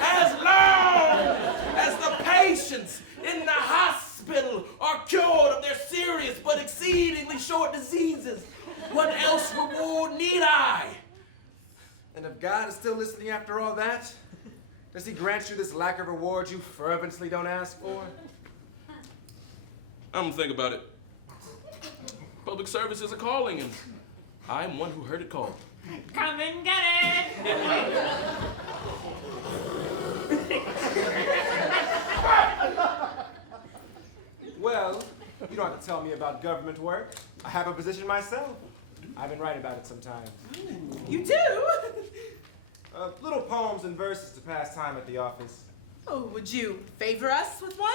as long as the patients in the hospital are cured of their serious but exceedingly short diseases, what else reward need I? And if God is still listening after all that, does he grant you this lack of reward you fervently don't ask for? I'm gonna think about it. Public service is a calling, and I'm one who heard it called. Come and get it! Well, you don't have to tell me about government work. I have a position myself. I've been writing about it sometimes. You do? Little poems and verses to pass time at the office. Oh, would you favor us with one?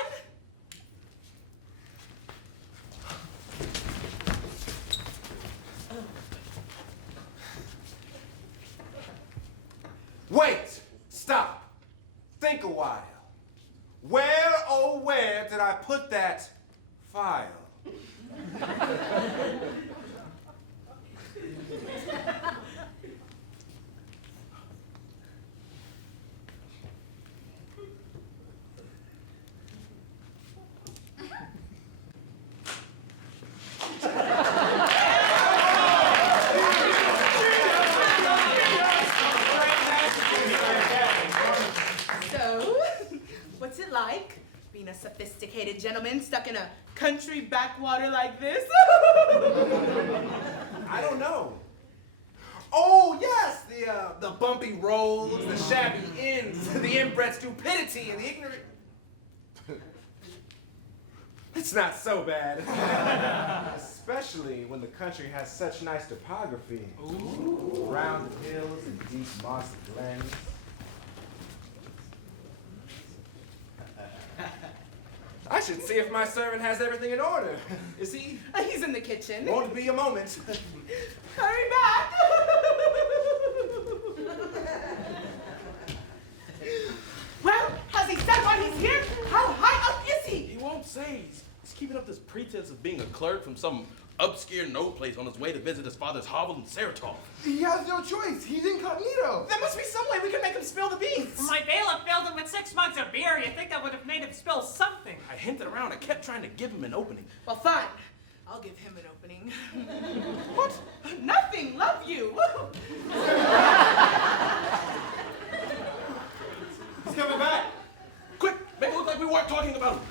Wait! Stop! Think a while. Where, oh where did I put that file? educated gentleman stuck in a country backwater like this? I don't know. Oh, yes, the bumpy roads, the shabby inns, the inbred stupidity, and the ignorant... It's not so bad. Especially when the country has such nice topography. Ooh. Rounded hills and deep mossy glens. I should see if my servant has everything in order. Is he? He's in the kitchen. Won't be a moment. Hurry back! Well, has he said why he's here? How high up is he? He won't say. He's keeping up this pretense of being a clerk from some obscure no place on his way to visit his father's hovel in Saratov. He has no choice. He's incognito. There must be some way we can make him spill the beans. My bailiff filled him with 6 mugs of beer. You'd think that would have made him spill something. I hinted around. I kept trying to give him an opening. Well, fine. I'll give him an opening. What? Nothing. Love you. He's coming back. Quick, make it look like we weren't talking about him.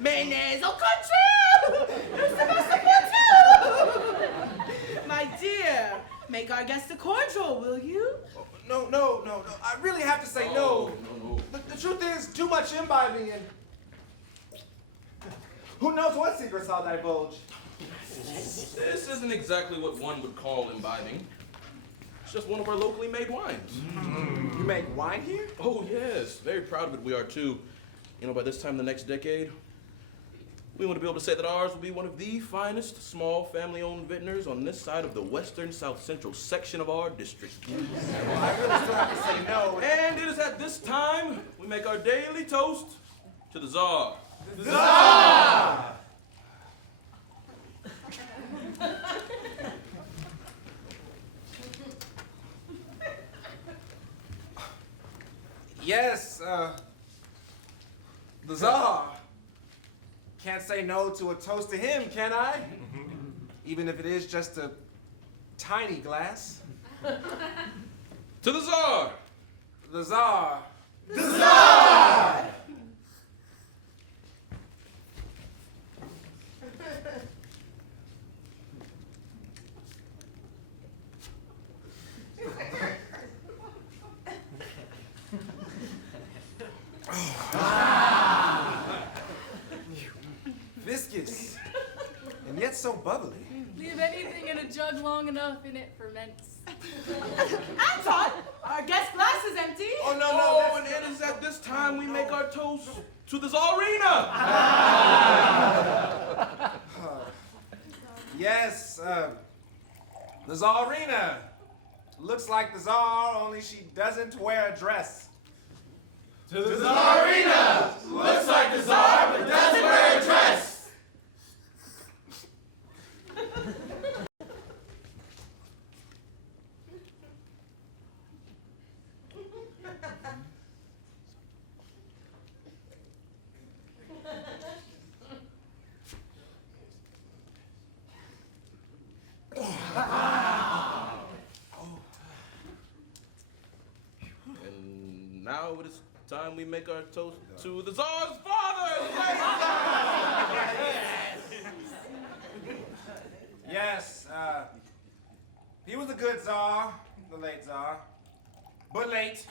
Mayonnaise au country! My dear, make our guest a cordial, will you? No. I really have to say no. The truth is, too much imbibing and... Who knows what secrets I'll divulge? This isn't exactly what one would call imbibing. It's just one of our locally made wines. You make wine here? Oh, yes. Very proud of it we are, too. You know, by this time the next decade, we want to be able to say that ours will be one of the finest small family-owned vintners on this side of the western south-central section of our district. Well, I really still have to say no. And it is at this time we make our daily toast to the Tsar. The Tsar! Yes, the Tsar. Can't say no to a toast to him, can I? Even if it is just a tiny glass. To the Tsar! The Tsar. The Tsar! Viscous, and yet so bubbly. Leave anything in a jug long enough and it ferments. Anton, our guest glass is empty. Oh, no. Oh, and it is at this time we make our toast to the Tsarina. Yes, the Tsarina. Looks like the Tsar, only she doesn't wear a dress. To the Tsarina! Looks like the Tsar, but doesn't wear a dress! And now it is time we make our toast to the Tsar's father! Yes, he was a good Tsar, the late Tsar, but late,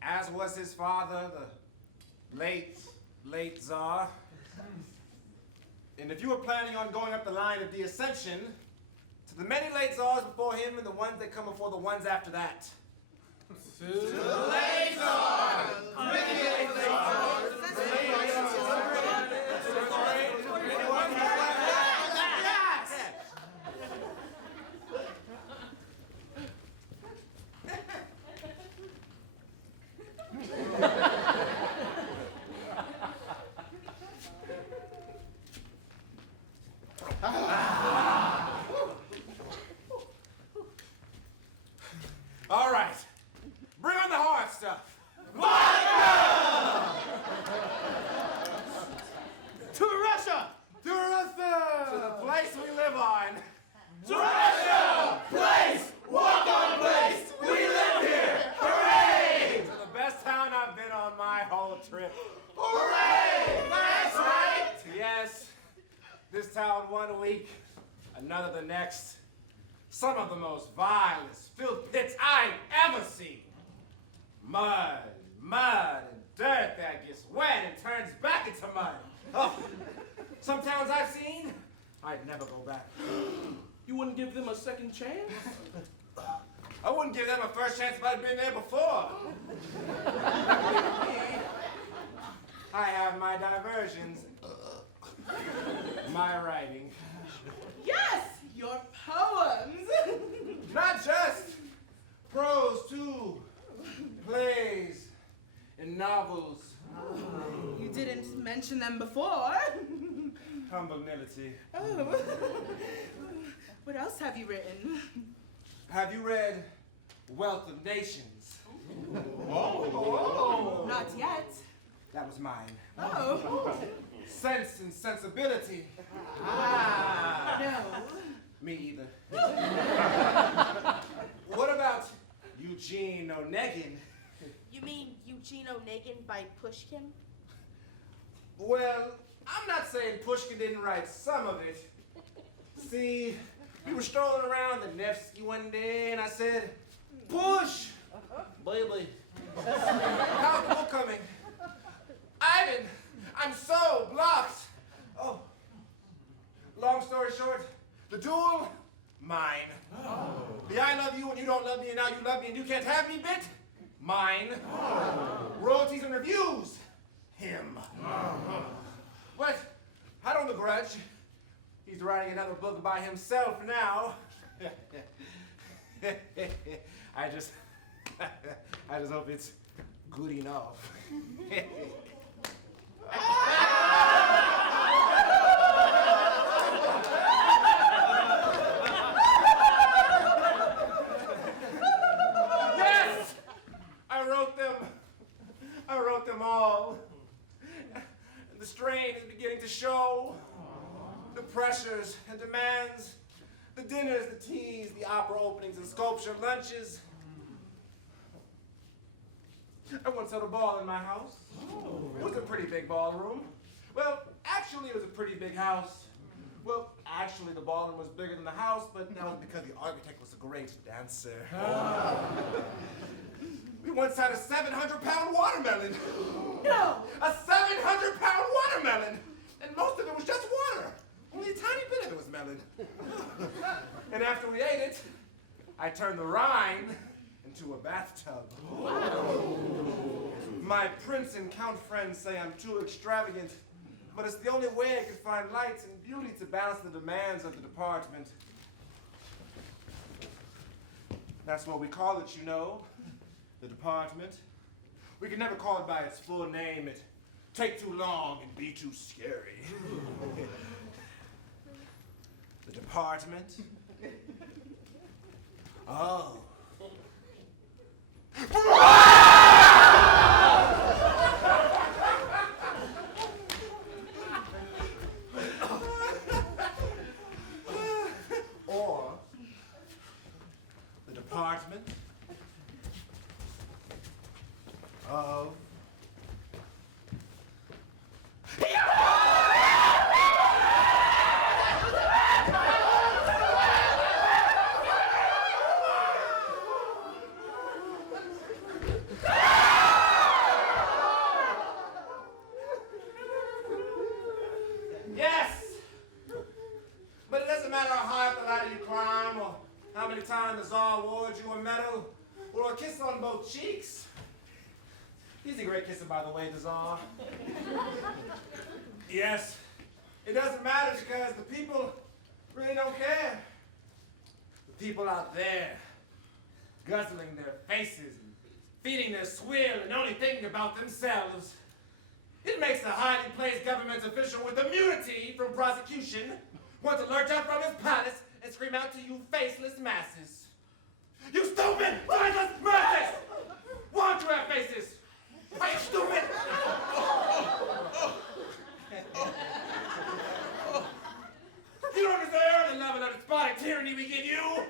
as was his father, the late Tsar. And if you were planning on going up the line of the ascension To the many late czars before him and the ones that come before the ones after that. To the late czars! Many late czars! All right, bring on the hard stuff. To Russia! To Russia! To the place we live on. To Russia! Place! Walk on place! We live here! Hooray! To the best town I've been on my whole trip. Hooray! That's right! Yes, this town 1 week, another the next. Some of the most vilest filth pits I've ever seen. Mud, and dirt that gets wet and turns back into mud. Oh, some towns I've seen, I'd never go back. You wouldn't give them a second chance? I wouldn't give them a first chance if I'd been there before. I have my diversions. My writing. Yes, your poems. Not just prose, too. Plays and novels. You didn't mention them before. Humility. Oh. What else have you written? Have you read Wealth of Nations? Oh. Not yet. That was mine. Oh. Sense and Sensibility. No. Me either. What about Eugene Onegin? You mean Eugene Onegin by Pushkin? Well, I'm not saying Pushkin didn't write some of it. See, we were strolling around the Nevsky one day, and I said, "Push, baby, how's the book coming?" "Ivan, I'm so blocked." Oh, long story short, the duel, mine. The I love you and you don't love me and now you love me and you can't have me bit, mine. Royalties and reviews, him. But I don't begrudge. He's writing another book by himself now. I just hope it's good enough. Yes! I wrote them all. The strain is beginning to show. The pressures and demands, the dinners, the teas, the opera openings and sculpture lunches. I once held a ball in my house. It was a pretty big ballroom. Well, actually, it was a pretty big house. Well, actually, the ballroom was bigger than the house, but that was because the architect was a great dancer. We once had a 700-pound watermelon. No! A 700-pound watermelon! And most of it was just water. Only a tiny bit of it was melon. And after we ate it, I turned the rind into a bathtub. Wow. My prince and count friends say I'm too extravagant, but it's the only way I can find light and beauty to balance the demands of the department. That's what we call it, you know, the department. We can never call it by its full name. It'd take too long and be too scary. The department? Oh. Or the department of matter how high up the ladder you climb, or how many times the Tsar awarded you a medal, or a kiss on both cheeks. He's a great kisser, by the way, the Tsar. Yes, it doesn't matter because the people really don't care. The people out there, guzzling their faces and feeding their swill and only thinking about themselves. It makes the highly placed government official with immunity from prosecution want to lurch out from his palace and scream out to you faceless masses. You stupid, mindless masses! Want to have faces? Are you stupid? You don't deserve the level of despotic tyranny we give you.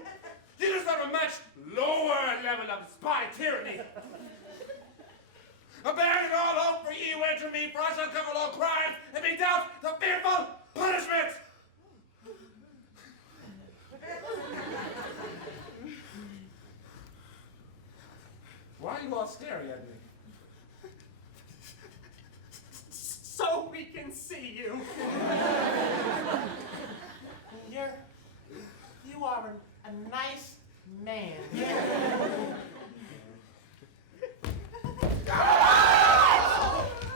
You deserve a much lower level of despotic tyranny. Abandon all hope for you enter me, for I shall cover all crimes and be dealt the fearful punishment. Why are you all staring at me? So we can see you. You are a nice man.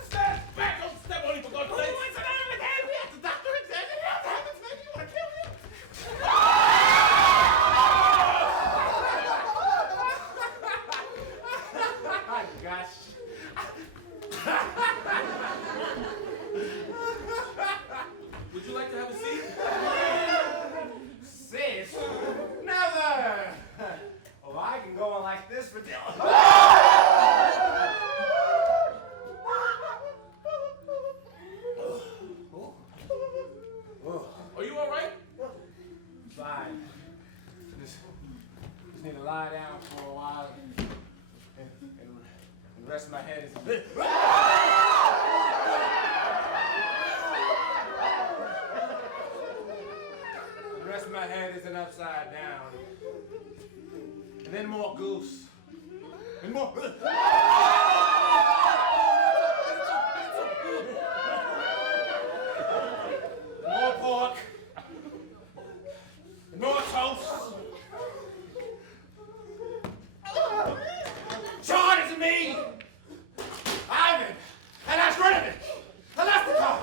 Stand back! Don't step on him for God's sake! What's the matter with him? We have the doctor examine him. What happens next? You want to kill him? My gosh. Would you like to have a seat? Sis? Never! Oh, I can go on like this for Are you all right? Fine. Just need to lie down for a while and the rest of my head is a bit. The rest of my head is an upside down. And then more goose. And more. More pork. And more toast. John is me. Ivan. And that's rid of it. And that's the car.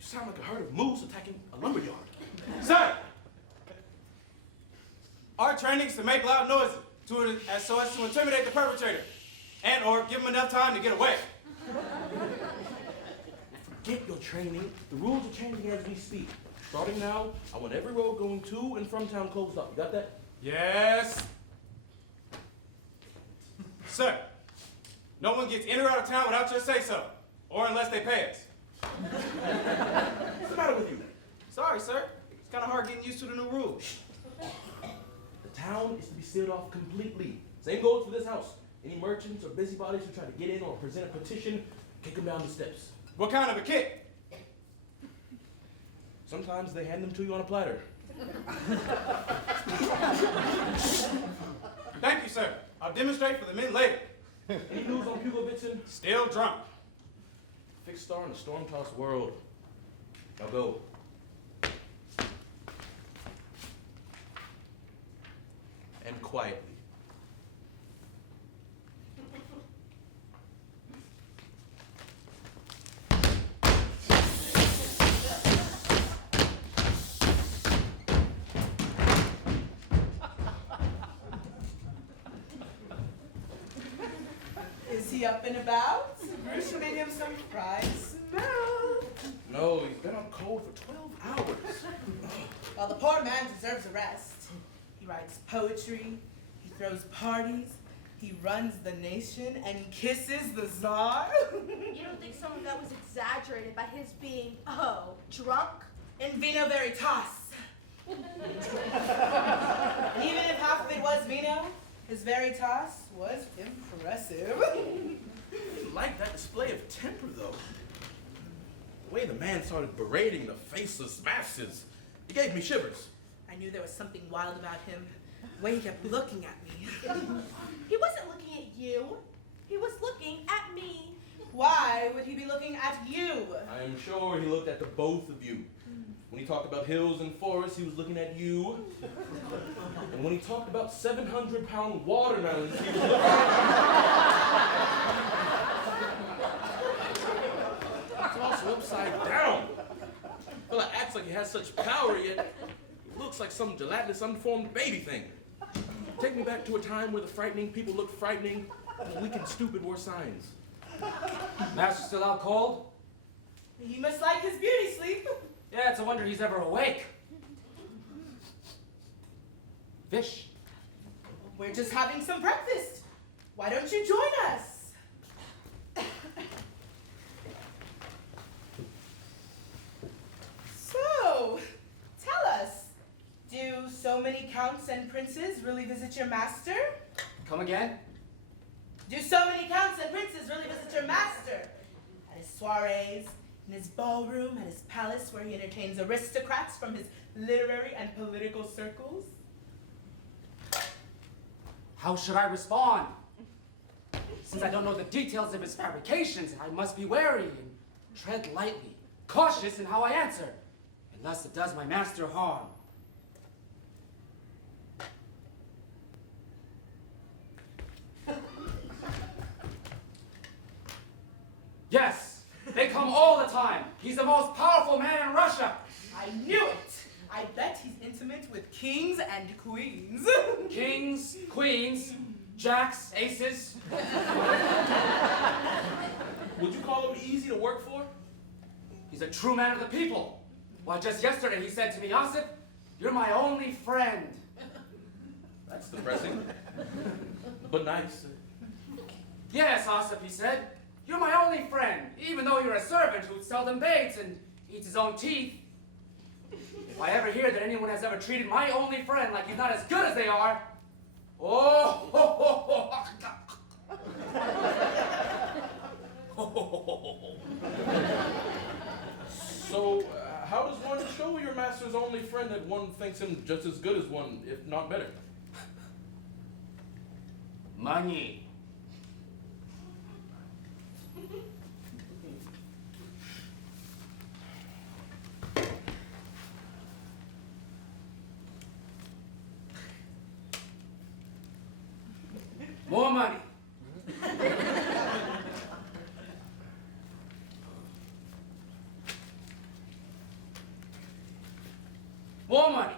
Sound like a herd of moose attacking a lumberyard. Sir! Our training is to make loud noises so as to intimidate the perpetrator and or give him enough time to get away. Forget your training. The rules are changing as we speak. Starting now, I want every road going to and from town closed up. You got that? Yes. Sir, no one gets in or out of town without your say-so, or unless they pay us. What's the matter with you? Sorry, sir. It's kind of hard getting used to the new rules. The town is to be sealed off completely. Same goes for this house. Any merchants or busybodies who try to get in or present a petition, kick them down the steps. What kind of a kick? Sometimes they hand them to you on a platter. Thank you, sir. I'll demonstrate for the men later. Any news on Hugo Vincent? Still drunk. Fixed star in a storm-tossed world. Now go. And quietly. Is he up and about? She made him some fried smell. No, he's been on cold for 12 hours. Well, the poor man deserves a rest. He writes poetry, he throws parties, he runs the nation, and kisses the Tsar. You don't think some of that was exaggerated by his being, drunk? In vino veritas. Even if half of it was vino, his veritas was impressive. I didn't like that display of temper, though. The way the man started berating the faceless masses, it gave me shivers. I knew there was something wild about him. The way he kept looking at me. He wasn't looking at you. He was looking at me. Why would he be looking at you? I am sure he looked at the both of you. When he talked about hills and forests, he was looking at you. And when he talked about 700-pound watermelons, he was looking at you. He's also upside down. Fella acts like he has such power, yet he looks like some gelatinous, unformed baby thing. Take me back to a time where the frightening people looked frightening, and the weak and stupid wore signs. Master still out cold? He must like his beauty sleep. Yeah, it's a wonder he's ever awake. Fish. We're just having some breakfast. Why don't you join us? So, tell us, do so many counts and princes really visit your master? Come again? Do so many counts and princes really visit your master? At his soirees, in his ballroom, at his palace where he entertains aristocrats from his literary and political circles? How should I respond? Since I don't know the details of his fabrications, I must be wary and tread lightly, cautious in how I answer, unless it does my master harm. Yes, they come all the time. He's the most powerful man in Russia. I knew it! I bet he's intimate with kings and queens. Kings, queens, jacks, aces. Would you call him easy to work for? He's a true man of the people. Why, just yesterday he said to me, Osip, you're my only friend. That's depressing. But nice. Yes, Osip, he said, you're my only friend, even though you're a servant who seldom bathes and eats his own teeth. If I ever hear that anyone has ever treated my only friend like he's not as good as they are, So, how does one show your master's only friend that one thinks him just as good as one, if not better? Money. More money. More money.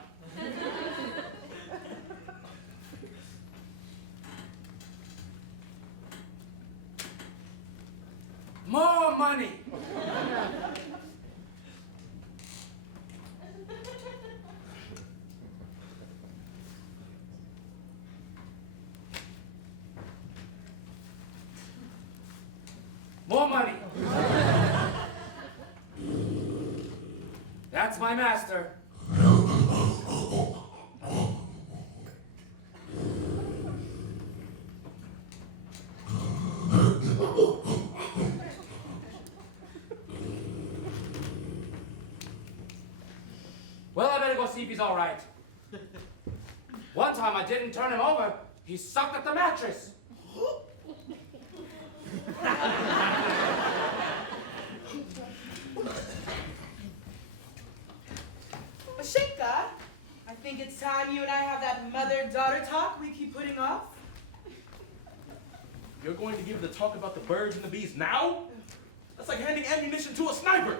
More money. More money. That's my master. Well, I better go see if he's all right. One time I didn't turn him over. He sucked at the mattress. Mashinka, I think it's time you and I have that mother-daughter talk we keep putting off. You're going to give the talk about the birds and the bees now? That's like handing ammunition to a sniper.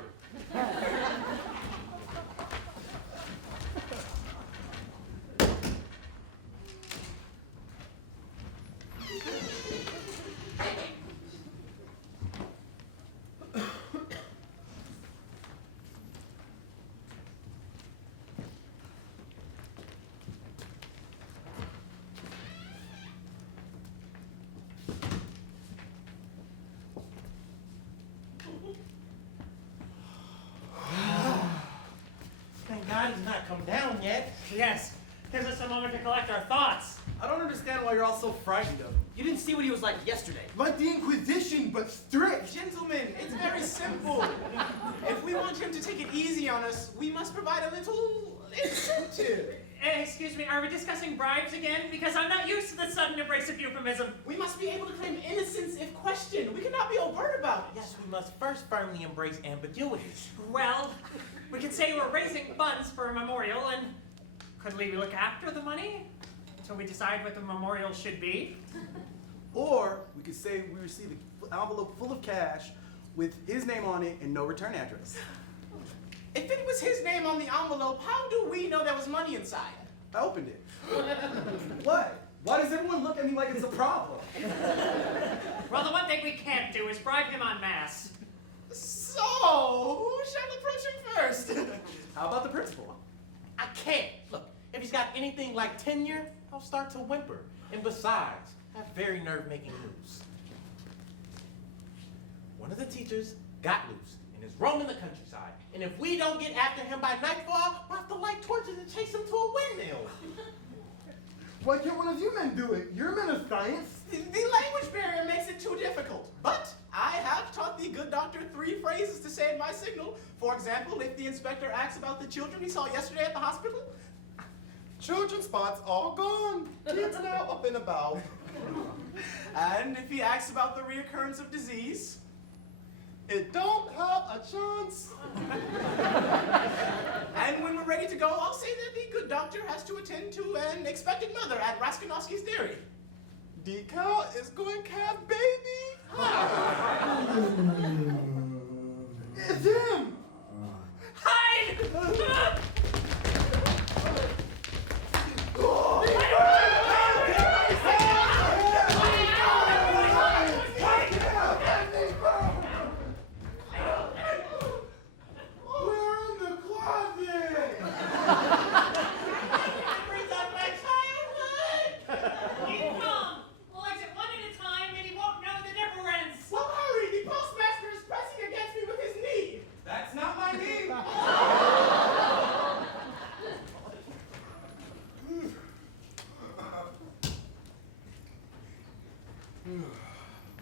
Thank God he's not come down yet. Yes, gives us a moment to collect our thoughts. I don't understand why you're all so frightened of him. You didn't see what he was like yesterday. Like the Inquisition, but strict. Gentlemen, it's very simple. If we want him to take it easy on us, we must provide a little incentive. Excuse me, are we discussing bribes again? Because I'm not used to the sudden embrace of euphemism. We must be able to claim innocence if questioned. We cannot be overt about it. Yes, we must first firmly embrace ambiguity. Well, we could say we're raising funds for a memorial, and could we look after the money until we decide what the memorial should be? Or we could say we received an envelope full of cash with his name on it and no return address. If it was his name on the envelope, how do we know there was money inside? I opened it. What? Why does everyone look at me like it's a problem? Well, the one thing we can't do is bribe him en masse. So, who shall approach him first? How about the principal? I can't. Look, if he's got anything like tenure, I'll start to whimper. And besides, I have very nerve-making news. One of the teachers got loose and is roaming the countryside. And if we don't get after him by nightfall, we'll have to light torches and chase him to a windmill. Why can't one of you men do it? You're men of science. The language barrier makes it too difficult. But I have taught the good doctor 3 phrases to say in my signal. For example, if the inspector asks about the children he saw yesterday at the hospital, children's spots all gone. Kids now up and about. And if he asks about the reoccurrence of disease, it don't have a chance. And when we're ready to go, I'll say that the good doctor has to attend to an expected mother at Raskonowski's dairy. The cow is going to have baby. It's him. Hide!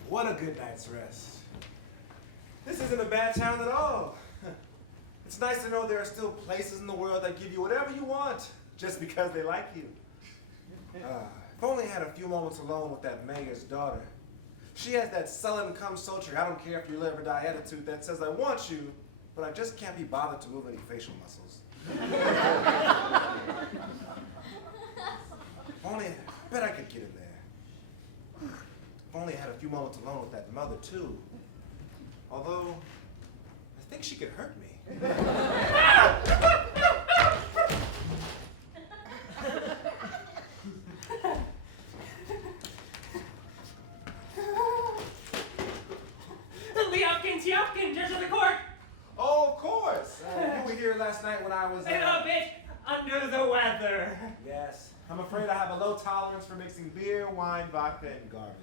What a good night's rest. This isn't a bad town at all. It's nice to know there are still places in the world that give you whatever you want, just because they like you. If only I had a few moments alone with that mayor's daughter. She has that sullen come sultry, I don't care if you live or die attitude that says I want you, but I just can't be bothered to move any facial muscles. If only, I bet I could get in there. If only I had a few moments alone with that mother too. Although, I think she could hurt me. last night when I was... A bit under the weather. Yes. I'm afraid I have a low tolerance for mixing beer, wine, vodka, and garbage.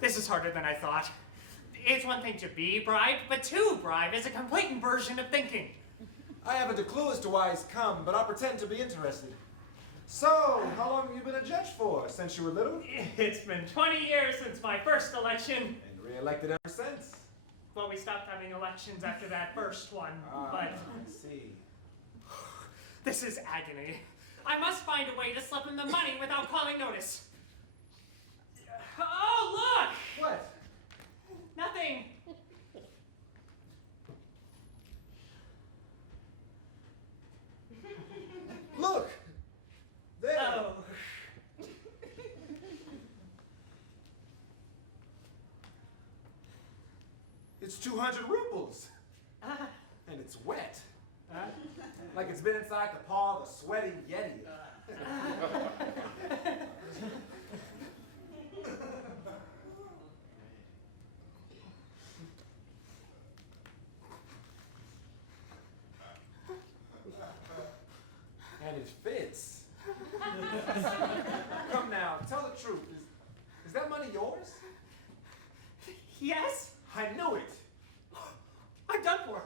This is harder than I thought. It's one thing to be bribed, but to bribe is a complete inversion of thinking. I haven't a clue as to why he's come, but I'll pretend to be interested. So, how long have you been a judge for? Since you were little? It's been 20 years since my first election. And re-elected ever since? Well, we stopped having elections after that first one, but... I see. This is agony. I must find a way to slip him the money without calling notice. Oh, look! What? Nothing. Look! There! Oh. It's 200 rubles! And it's wet. Like it's been inside the paw of a sweating Yeti. And it fits. Come now, tell the truth. Is that money yours? Yes? I knew it. I'm done for.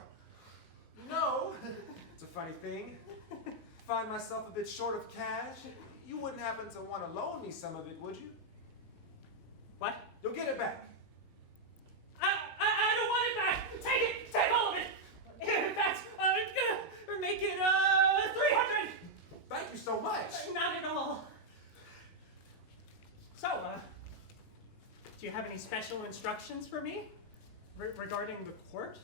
No. It's a funny thing. Find myself a bit short of cash. You wouldn't happen to want to loan me some of it, would you? What? You'll get it back. I don't want it back. Take it. Take all of it. In fact, make it 300. Thank you so much. Not at all. So, do you have any special instructions for me regarding the court?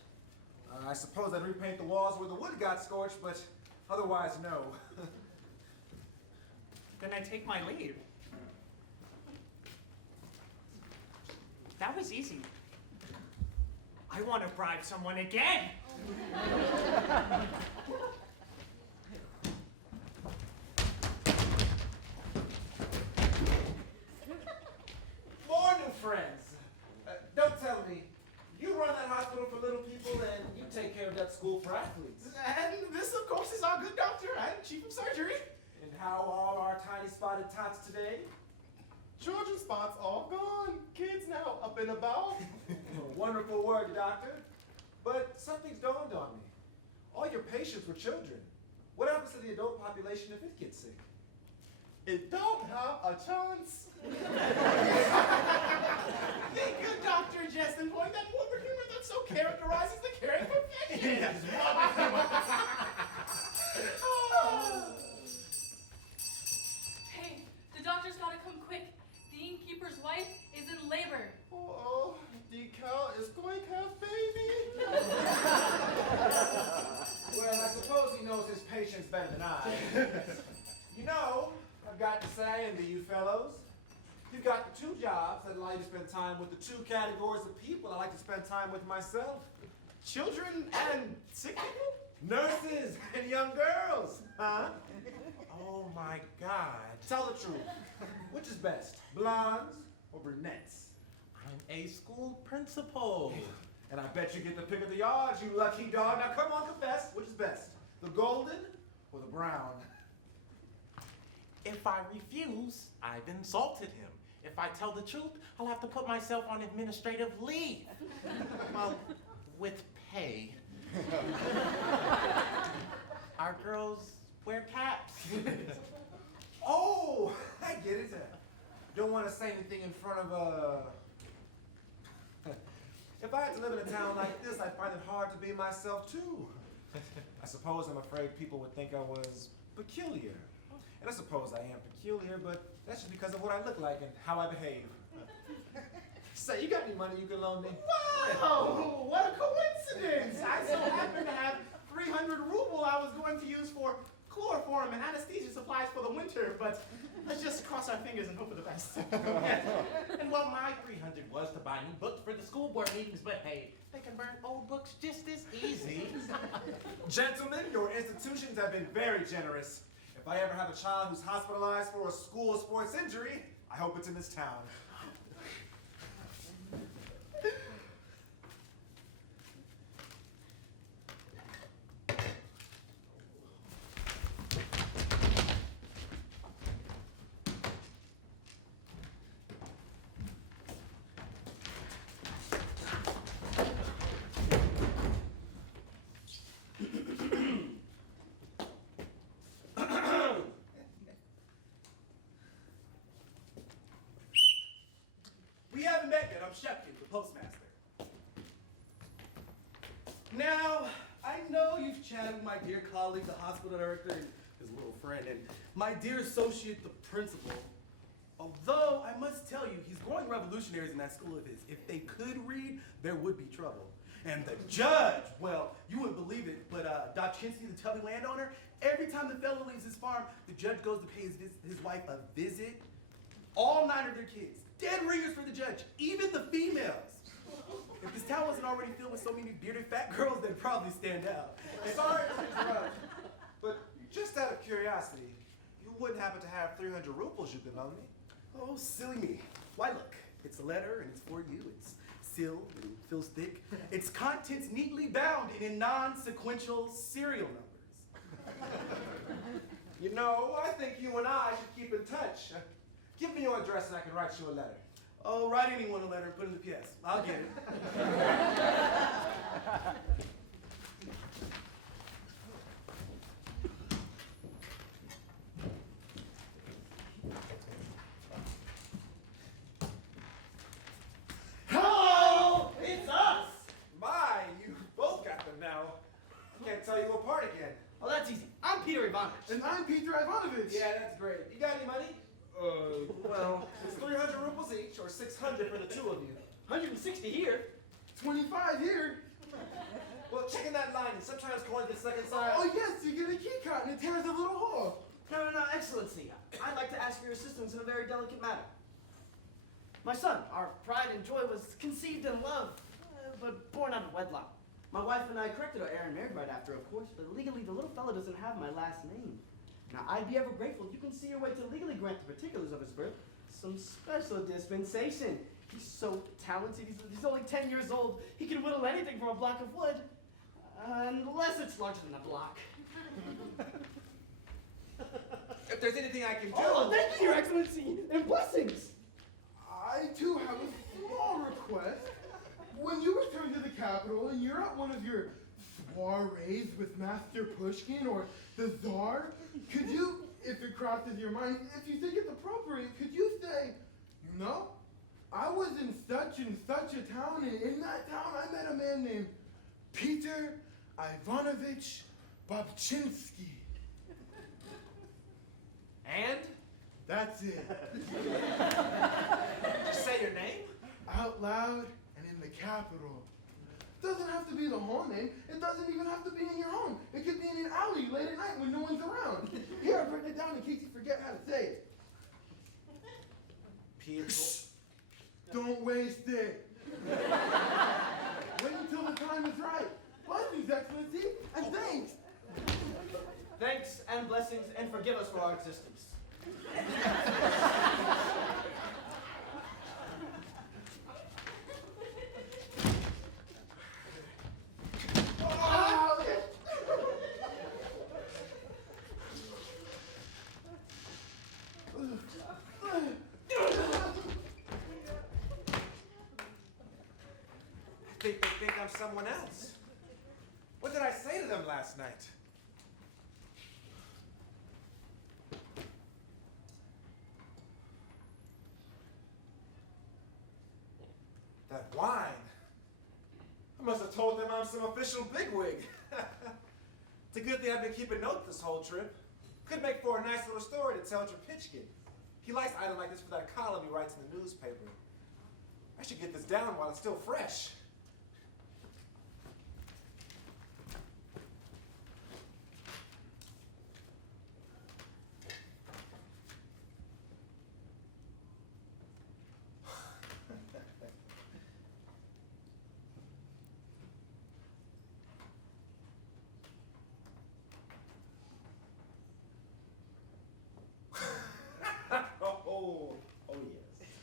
I suppose I'd repaint the walls where the wood got scorched, but otherwise, no. Then I take my leave. That was easy. I want to bribe someone again. More new friends. Don't tell me. You run that hospital for little people and you take care of that school for athletes. And this, of course, is our good doctor and chief of surgery. And how are our tiny spotted tots today? Children's spots all gone. Kids now up and about. Wonderful work, doctor. But something's dawned on me. All your patients were children. What happens to the adult population if it gets sick? It don't have a chance. The good doctor just employed that morbid humor that so characterizes the caring profession. Hey, the doctor's gotta come quick. The innkeeper's wife is in labor. Oh, the cow is going to have baby. Well, I suppose he knows his patients better than I. You know, I've got to say, and to you fellows, you've got the two jobs that allow you to spend time with the two categories of people I like to spend time with myself. Children and sick people? Nurses and young girls, huh? Oh my God. Tell the truth. Which is best, blondes or brunettes? I'm a school principal. And I bet you get the pick of the odds, you lucky dog. Now come on, confess. Which is best, the golden or the brown? If I refuse, I've insulted him. If I tell the truth, I'll have to put myself on administrative leave. Well, with pay. Our girls wear caps. Oh, I get it. Don't want to say anything in front of If I had to live in a town like this, I'd find it hard to be myself too. I suppose I'm afraid people would think I was peculiar. And I suppose I am peculiar, but that's just because of what I look like and how I behave. Say, you got any money you can loan me? Wow, what a coincidence! I so happen to have 300 ruble I was going to use for chloroform and anesthesia supplies for the winter, but let's just cross our fingers and hope for the best. And well, my 300 was to buy new books for the school board meetings, but hey, they can burn old books just as easy. Gentlemen, your institutions have been very generous. If I ever have a child who's hospitalized for a school sports injury, I hope it's in this town. Shepkin, the postmaster. Now, I know you've chatted with my dear colleague, the hospital director, and his little friend, and my dear associate, the principal. Although, I must tell you, he's growing revolutionaries in that school of his. If they could read, there would be trouble. And the judge, well, you wouldn't believe it, but Dobchinsky, the tubby landowner, every time the fellow leaves his farm, the judge goes to pay his wife a visit. All 9 of their kids, dead ringers for the judge, even the females. If this town wasn't already filled with so many bearded fat girls, they'd probably stand out. Sorry to interrupt, but just out of curiosity, you wouldn't happen to have 300 rubles you could loan me? Oh, silly me. Why, look, it's a letter and it's for you. It's sealed and feels thick. Its contents neatly bound and in non-sequential serial numbers. You know, I think you and I should keep in touch. Give me your address and I can write you a letter. Oh, write anyone a letter and put it in the PS. I'll get it. Hello! It's us! My, you both got them now. I can't tell you apart again. Oh, that's easy. I'm Peter Ivanovich. And I'm Peter Ivanovich. Yeah, that's great. You got any money? Well, it's 300 rubles each, or 600 for the two of you. 160 here. 25 here. Well, checking that line, and sometimes coins get stuck inside. Oh yes, you get a key card and it tears a little hole. No, Excellency. I'd like to ask for your assistance in a very delicate matter. My son, our pride and joy, was conceived in love, but born out of wedlock. My wife and I corrected our error and married right after, of course, but legally the little fellow doesn't have my last name. Now, I'd be ever grateful if you can see your way to legally grant the particulars of his birth some special dispensation. He's so talented. He's only 10 years old. He can whittle anything from a block of wood, unless it's larger than a block. If there's anything I can do... Oh, thank you, Your Excellency, and blessings! I too have a small request. When you return to the capital and you're at one of your soirees with Master Pushkin or the Tsar, could you, if it crosses your mind, if you think it's appropriate, could you say, you know, I was in such and such a town, and in that town I met a man named Peter Ivanovich Dobchinsky. And? That's it. Say your name? Out loud and in the capital. Doesn't have to be the whole name. It doesn't even have to be in your home. It could be in an alley late at night when no one's around. Here, I've written it down in case you forget how to say it. Peter. Don't waste it. Wait until the time is right. Blessings, Excellency, and thanks. Thanks and blessings, and forgive us for our existence. They think I'm someone else. What did I say to them last night? That wine. I must have told them I'm some official bigwig. It's a good thing I've been keeping notes this whole trip. Could make for a nice little story to tell Trapitchkin. He likes items like this for that column he writes in the newspaper. I should get this down while it's still fresh. Oh yes.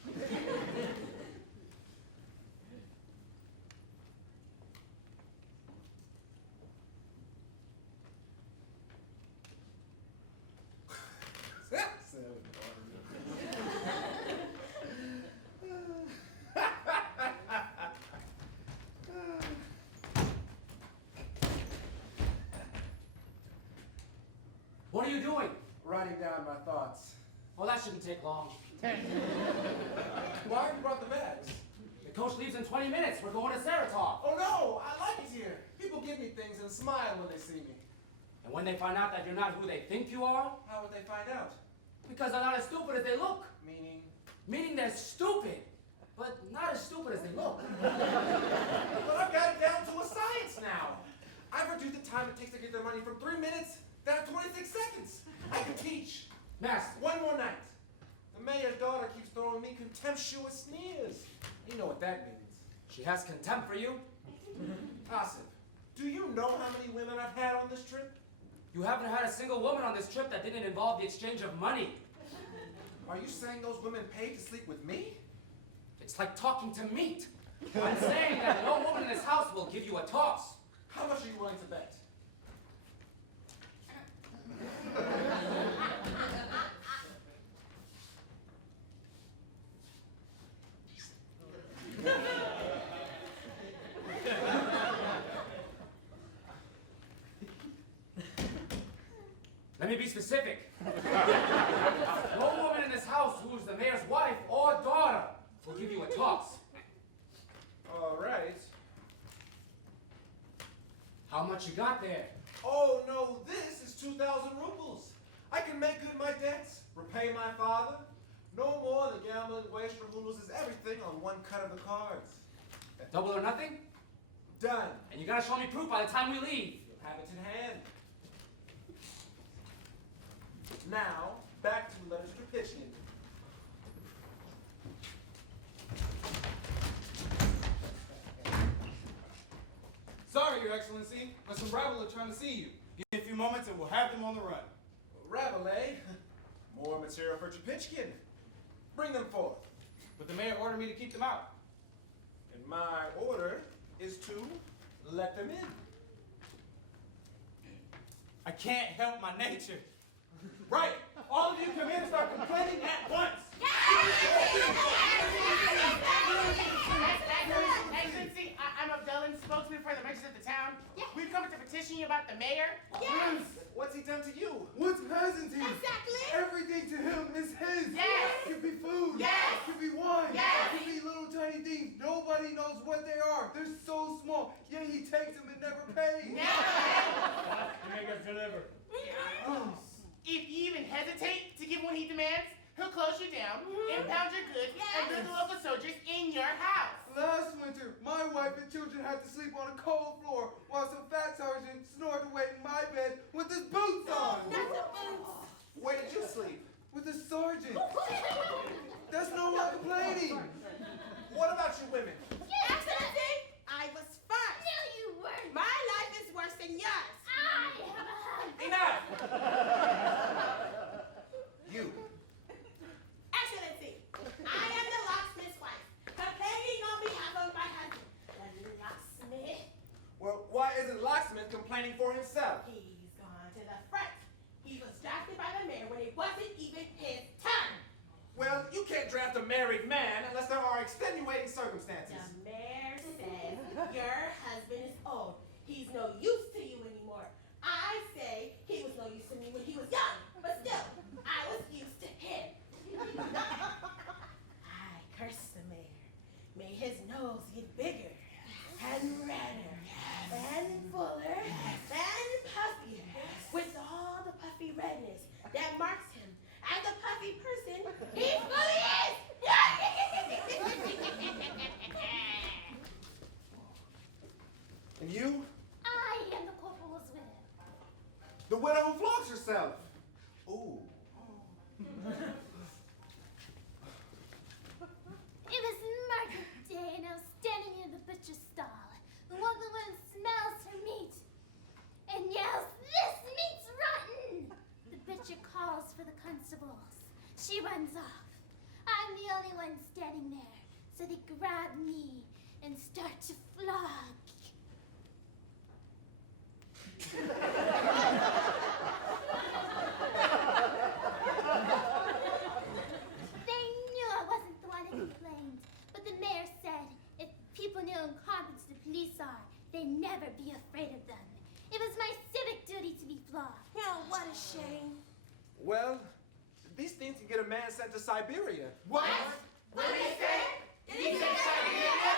What are you doing? Writing down my thoughts. Well, that shouldn't take long. Why have you brought the bags? The coach leaves in 20 minutes. We're going to Saratov. Oh no, I like it here. People give me things and smile when they see me. And when they find out that you're not who they think you are, How would they find out? because they're not as stupid as they look. Meaning? Meaning they're stupid, but not as stupid as they look. But I've got it down to a science now. I've reduced the time it takes to get their money from 3 minutes down to 26 seconds. I can teach. Master. One more night. The mayor's daughter keeps throwing me contemptuous sneers. You know what that means. She has contempt for you. Hassan, do you know how many women I've had on this trip? You haven't had a single woman on this trip that didn't involve the exchange of money. Are you saying those women paid to sleep with me? It's like talking to meat. I'm saying that no woman in this house will give you a toss. How much are you willing to bet? Let me be specific. No woman in this house who is the mayor's wife or daughter will give you a toss. All right. How much you got there? Oh no, this is 2,000 rubles. I can make good my debts, repay my father. No more the gambling wastrel who loses everything on one cut of the cards. Double or nothing? Done. And you gotta show me proof by the time we leave. You'll have it in hand. Now, back to letters to Pitchkin. Sorry, Your Excellency, but some rabble are trying to see you. Give me a few moments and we'll have them on the run. Rabelais, more material for Chapitchkin. Bring them forth. But the mayor ordered me to keep them out. And my order is to let them in. I can't help my nature. Right, all of you come in and start complaining at once. Excellency, I'm Abdellan, spokesman for the merchants of the town. We've come to petition you about the mayor. Yes. What's he done to you? What hasn't he? Exactly. Everything to him is his. Yes. It could be food. Yes. It could be wine. Yes. It could be little tiny things. Nobody knows what they are. They're so small. Yet he takes them and never pays. Make us deliver. If you even hesitate to give what he demands, he'll close you down, impound your goods, and bring the local soldiers in your house. Last winter, my wife and children had to sleep on a cold floor while some fat sergeant snored away in my bed with his boots on. Not the boots. Where did you sleep? With the sergeant. That's no more complaining. What about you women? Excellency, I was first. No, you weren't. My life is worse than yours. I have a husband. Enough! You. Excellency, I am the locksmith's wife, complaining on behalf of my husband. The locksmith, Well, why isn't Locksmith complaining for himself? he's gone to the front. He was drafted by the mayor when it wasn't even his turn. Well, you can't draft a married man unless there are extenuating circumstances. The mayor says your husband is old. He's no use to you anymore. I say he was no use to me when he was young, but still, I was used to him. I curse the mayor. May his nose get bigger and redder and fuller and puffier with all the puffy redness that marks him as a puffy person he fully is. And you? I am the corporal's widow. The widow who flogs herself. Ooh. It was market day and I was standing in the butcher's stall. And one of the women smells her meat and yells, "This meat's rotten!" The butcher calls for the constables. She runs off. I'm the only one standing there. So they grab me and start to flog. They knew I wasn't the one that complained, but the mayor said if people knew how incompetent the police are, they'd never be afraid of them. It was my civic duty to be flogged. Oh, what a shame. Well, these things can get a man sent to Siberia. What? What did he say? Did he say Siberia?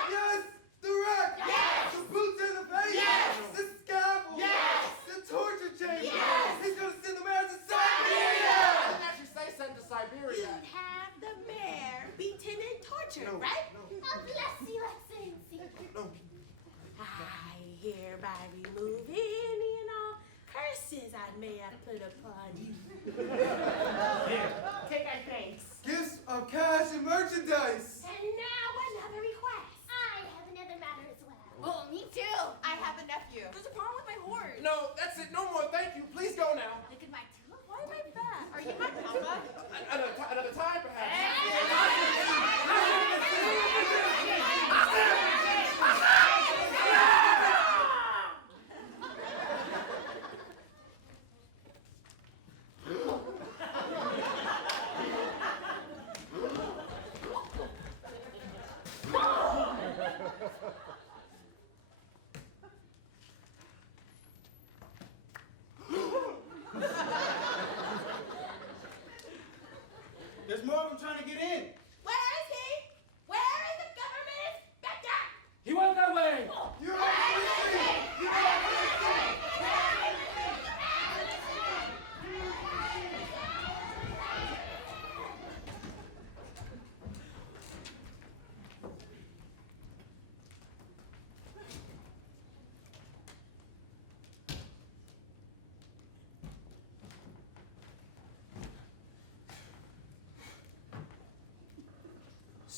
Here, take our thanks. Gifts of cash and merchandise. And now another request. I have another matter as well. Oh, me too. I have a nephew. There's a problem with my horse. No, that's it. No more. Thank you. Please go now. Look at my tooth. Why am I fat? Are you my papa? Another time, perhaps. There's more of them trying to get in. Where is he? Where is the government inspector? He went that way! You're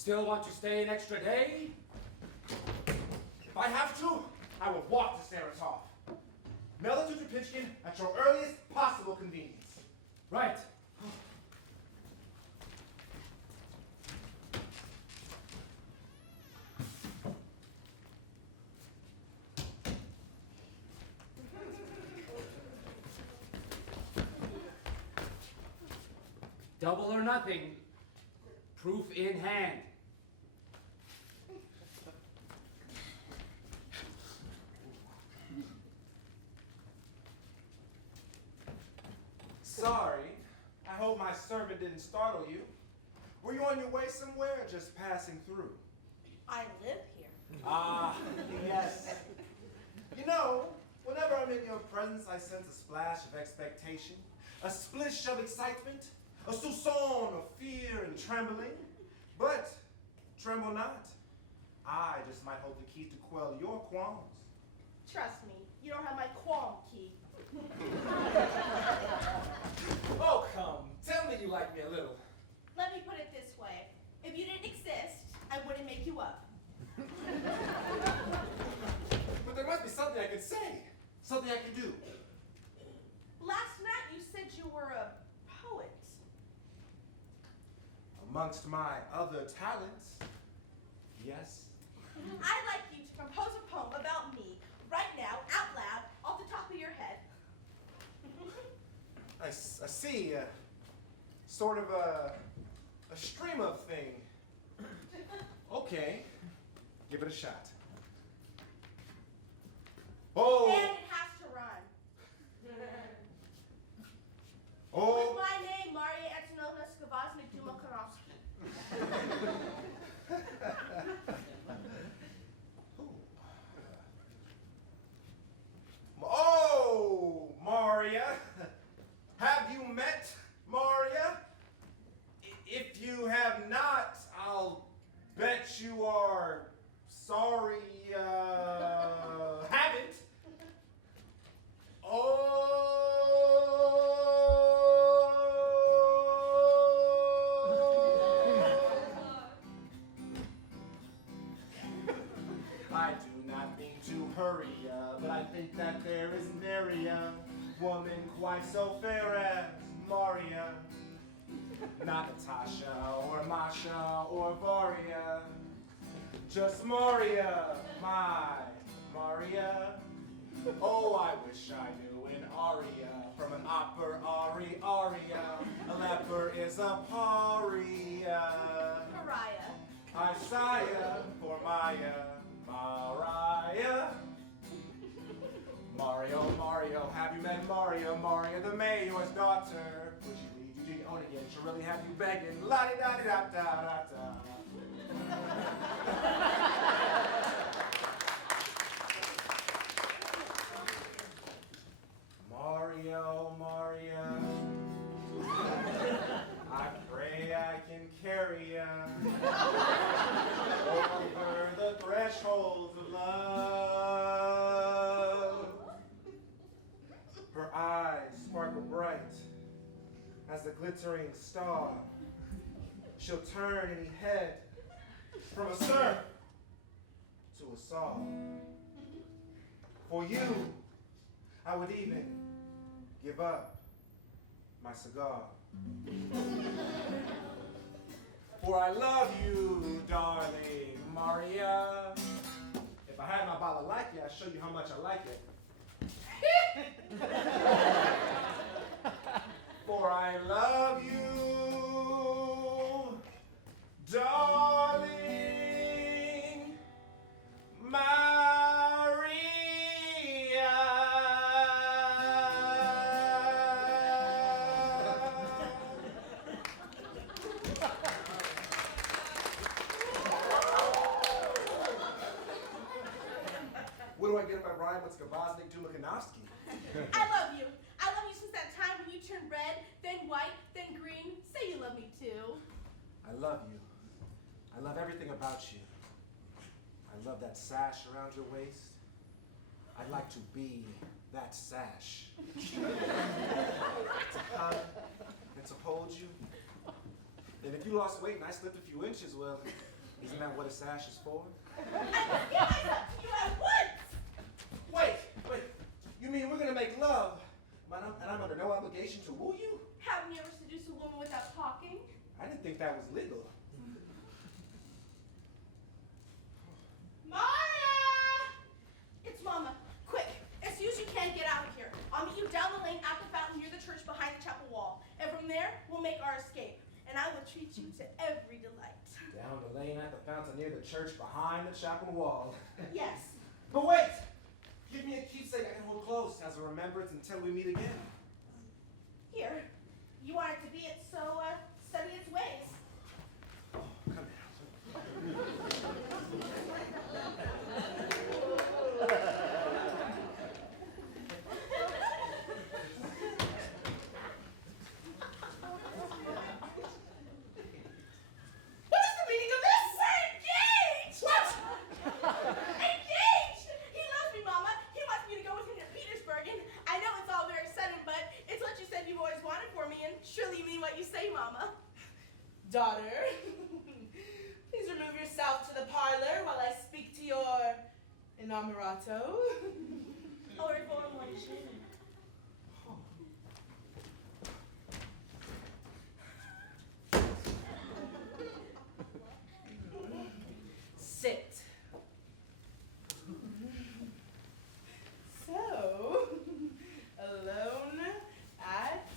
Still want to stay an extra day? If I have to, I will walk to Saratov. Mail it to Trapitchkin at your earliest possible convenience. Right. Double or nothing. Proof in hand. Sorry. I hope my servant didn't startle you. Were you on your way somewhere or just passing through? I live here. Ah, yes. You know, whenever I'm in your presence, I sense a splash of expectation, a splish of excitement, a soupçon of fear and trembling. But tremble not. I just might hold the key to quell your qualms. Trust me, you don't have my qualm key. Oh, come. Tell me you like me a little. Let me put it this way. If you didn't exist, I wouldn't make you up. But there must be something I could say, something I could do. Last night you said you were a poet. Amongst my other talents, yes. I'd like you to compose a poem about me, right now, out loud, off the top of your head. I see, sort of a stream of thing. Okay, give it a shot. Oh! And it has to rhyme. Oh! With my name, Maria Antonovna Skvoznik Dumokarovsky. Oh, Maria. Have you met Maria? If you have not, I'll bet you are sorry, haven't. I do not mean to hurry ya, but I think that there is nary a woman quite so fair as Maria. Not Natasha or Masha or Varia, just Maria, my Maria. Oh, I wish I knew an aria from an opera aria. A leper is a paria. Pariah. Isaiah for Maya, Mariah. Mario, have you met Maria, the mayor's daughter? Would you leave Eugene on again? She'll really have you begging, la-di-da-di-da-da-da-da. Mario, I pray I can carry ya over the thresholds of love. Her eyes sparkle bright, as the glittering star. She'll turn any head from a sir to a saw. For you, I would even give up my cigar. For I love you, darling Maria. If I had my balalaika, I'd show you how much I like it. For I love you, darling Maria. What do I get if I rhyme with Skaboznik to Lukhanovsky? I love you. I love you since that time when you turned red, then white, then green. Say you love me too. I love you. I love everything about you. I love that sash around your waist. I'd like to be that sash. To hug and to hold you. And if you lost weight and I slipped a few inches, well, isn't that what a sash is for? I must get myself to you at once. Wait. You mean we're gonna make love, and I'm under no obligation to woo you? Haven't you ever seduced a woman without talking? I didn't think that was legal. Maya! It's Mama. Quick, as soon as you can, get out of here. I'll meet you down the lane at the fountain near the church behind the chapel wall. And from there, we'll make our escape. And I will treat you to every delight. Down the lane at the fountain near the church behind the chapel wall. Yes. But wait! Give me a keepsake I can hold close as a remembrance until we meet again. Here. You want it to be it, so study its ways. Oh, come What is the meaning of this? We're engaged! What? Engaged! He loves me, Mama. He wants me to go with him to Petersburg, and I know it's all very sudden, but it's what you said you've always wanted for me, and surely you mean what you say, Mama. Daughter, please remove yourself to the parlor while I speak to your inamorato. Au revoir, mon chéri. Sit. So, alone at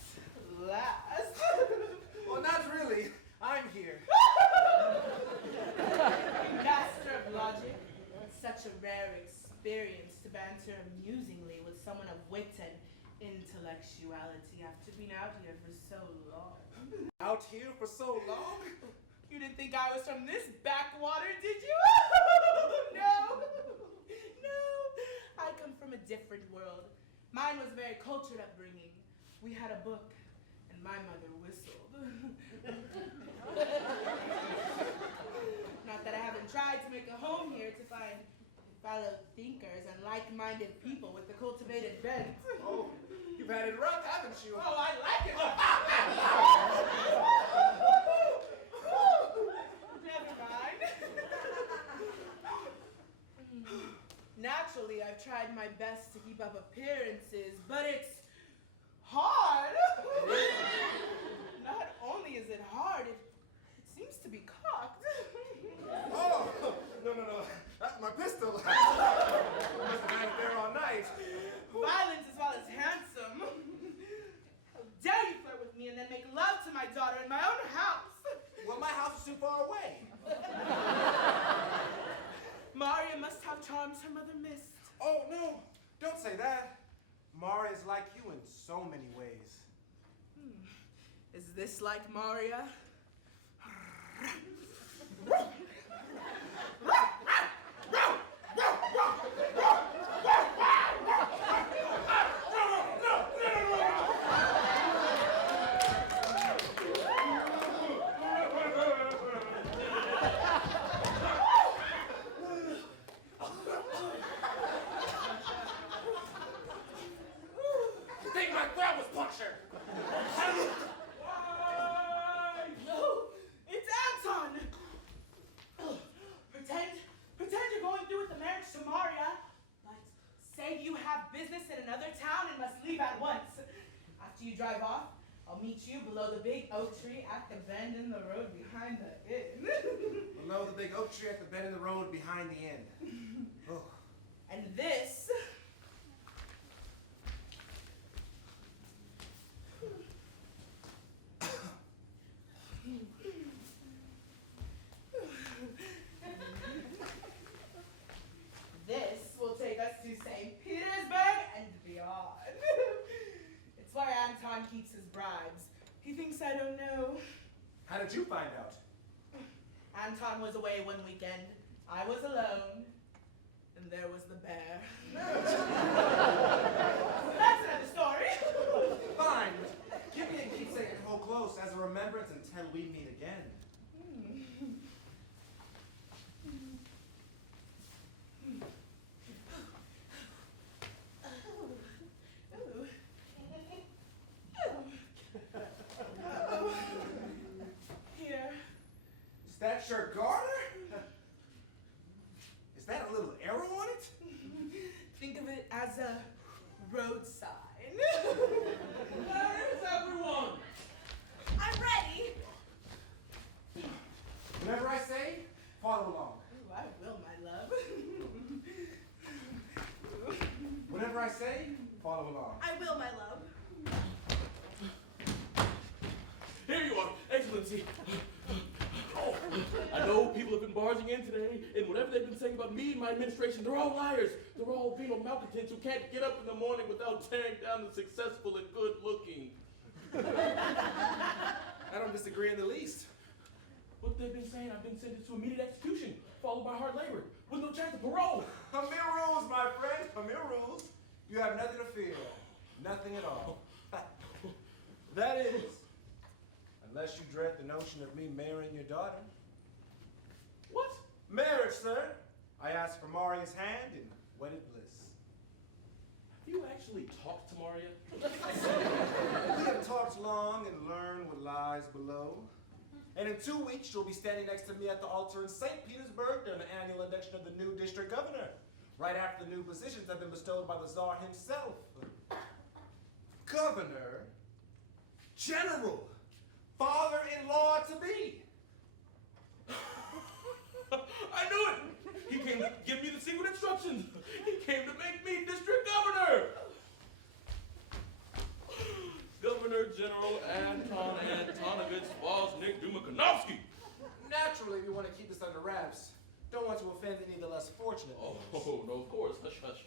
last. Well, not really. I'm here. Master of logic. Such a rare experience to banter amusingly with someone of wit and intellectuality after being out here for so long. Out here for so long? You didn't think I was from this backwater, did you? No. I come from a different world. Mine was a very cultured upbringing. We had a book, and my mother whistled. Not that I haven't tried to make a home here to find fellow thinkers and like-minded people with the cultivated bent. Oh, you've had it rough, haven't you? Oh, I like it. Never mind. Naturally, I've tried my best to keep up appearances, but it's hard. Not only is it hard, it seems to be cocked. Oh, no. That's my pistol. Must have had it there all night. Violent as well as handsome. How dare you flirt with me and then make love to my daughter in my own house? Well, my house is too far away. Maria must have charms her mother missed. Oh, no. Don't say that. Maria is like you in so many ways. Is this like Maria? You think my throat was punctured? leave at once. After you drive off, I'll meet you below the big oak tree at the bend in the road behind the inn. Below the big oak tree at the bend in the road behind the inn. Oh. And this will take us to St. Petersburg and beyond. It's where Anton keeps his bribes. He thinks I don't know. How did you find out? Anton was away one weekend. I was alone. And there was the bear. That's another story. Fine. Give me a keepsake and hold close as a remembrance until we meet again. Here. Is that your garter? Is that a little arrow on it? Think of it as a road sign. Where is everyone? I'm ready. Whatever I say, follow along. Ooh, I will, my love. Whatever I say, follow along. I will, my love. Here you are, Excellency. Oh, I know people have been barging in today, and whatever they've been saying about me and my administration, they're all liars. They're all venal malcontents who can't get up in the morning without tearing down the successful and good-looking. I don't disagree in the least. What they've been saying, I've been sentenced to immediate execution, followed by hard labor, with no chance of parole. A mere rules, my friend, a mere rules. You have nothing to fear. Nothing at all. That is, unless you dread the notion of me marrying your daughter. What? Marriage, sir. I ask for Maria's hand in wedded bliss. Have you actually talked to Maria? We have talked long and learned what lies below. And in 2 weeks, you'll be standing next to me at the altar in St. Petersburg during the annual election of the new district governor, right after the new positions have been bestowed by the Tsar himself. Governor, general, father-in-law to be. I knew it! He came to give me the secret instructions. He came to make me district governor. Governor General Anton Antonovich Wozniak Dumakanovsky. Naturally, we want to keep this under wraps. Don't want to offend any of the less fortunate. Oh, no, of course. Hush, hush.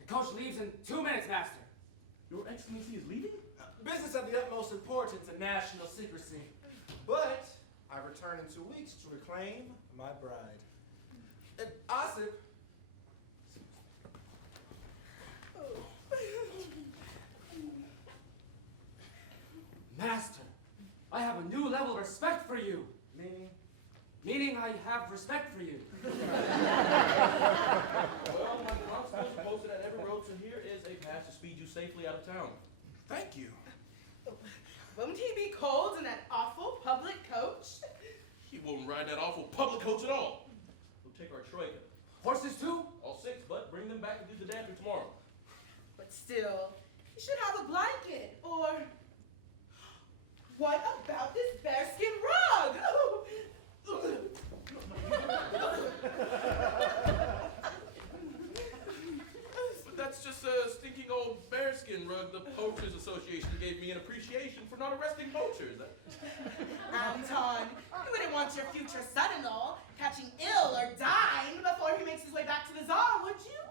The coach leaves in 2 minutes, Master. Your Excellency is leaving? Business of the utmost importance and national secrecy. But I return in 2 weeks to reclaim my bride. And Osip. Master, I have a new level of respect for you. Meaning? Meaning I have respect for you. Well, my announcement posted at every road to here is a pass to speed you safely out of town. Thank you. Won't he be cold in that awful public coach? He won't ride that awful public coach at all. We'll take our troika. Horses too? All 6, but bring them back and do the damper tomorrow. But still, you should have a blanket, or what about this bearskin rug? But that's just a stinking old bearskin rug the Poachers Association gave me in appreciation for not arresting poachers. Anton, you wouldn't want your future son-in-law catching ill or dying before he makes his way back to the Tsar, would you?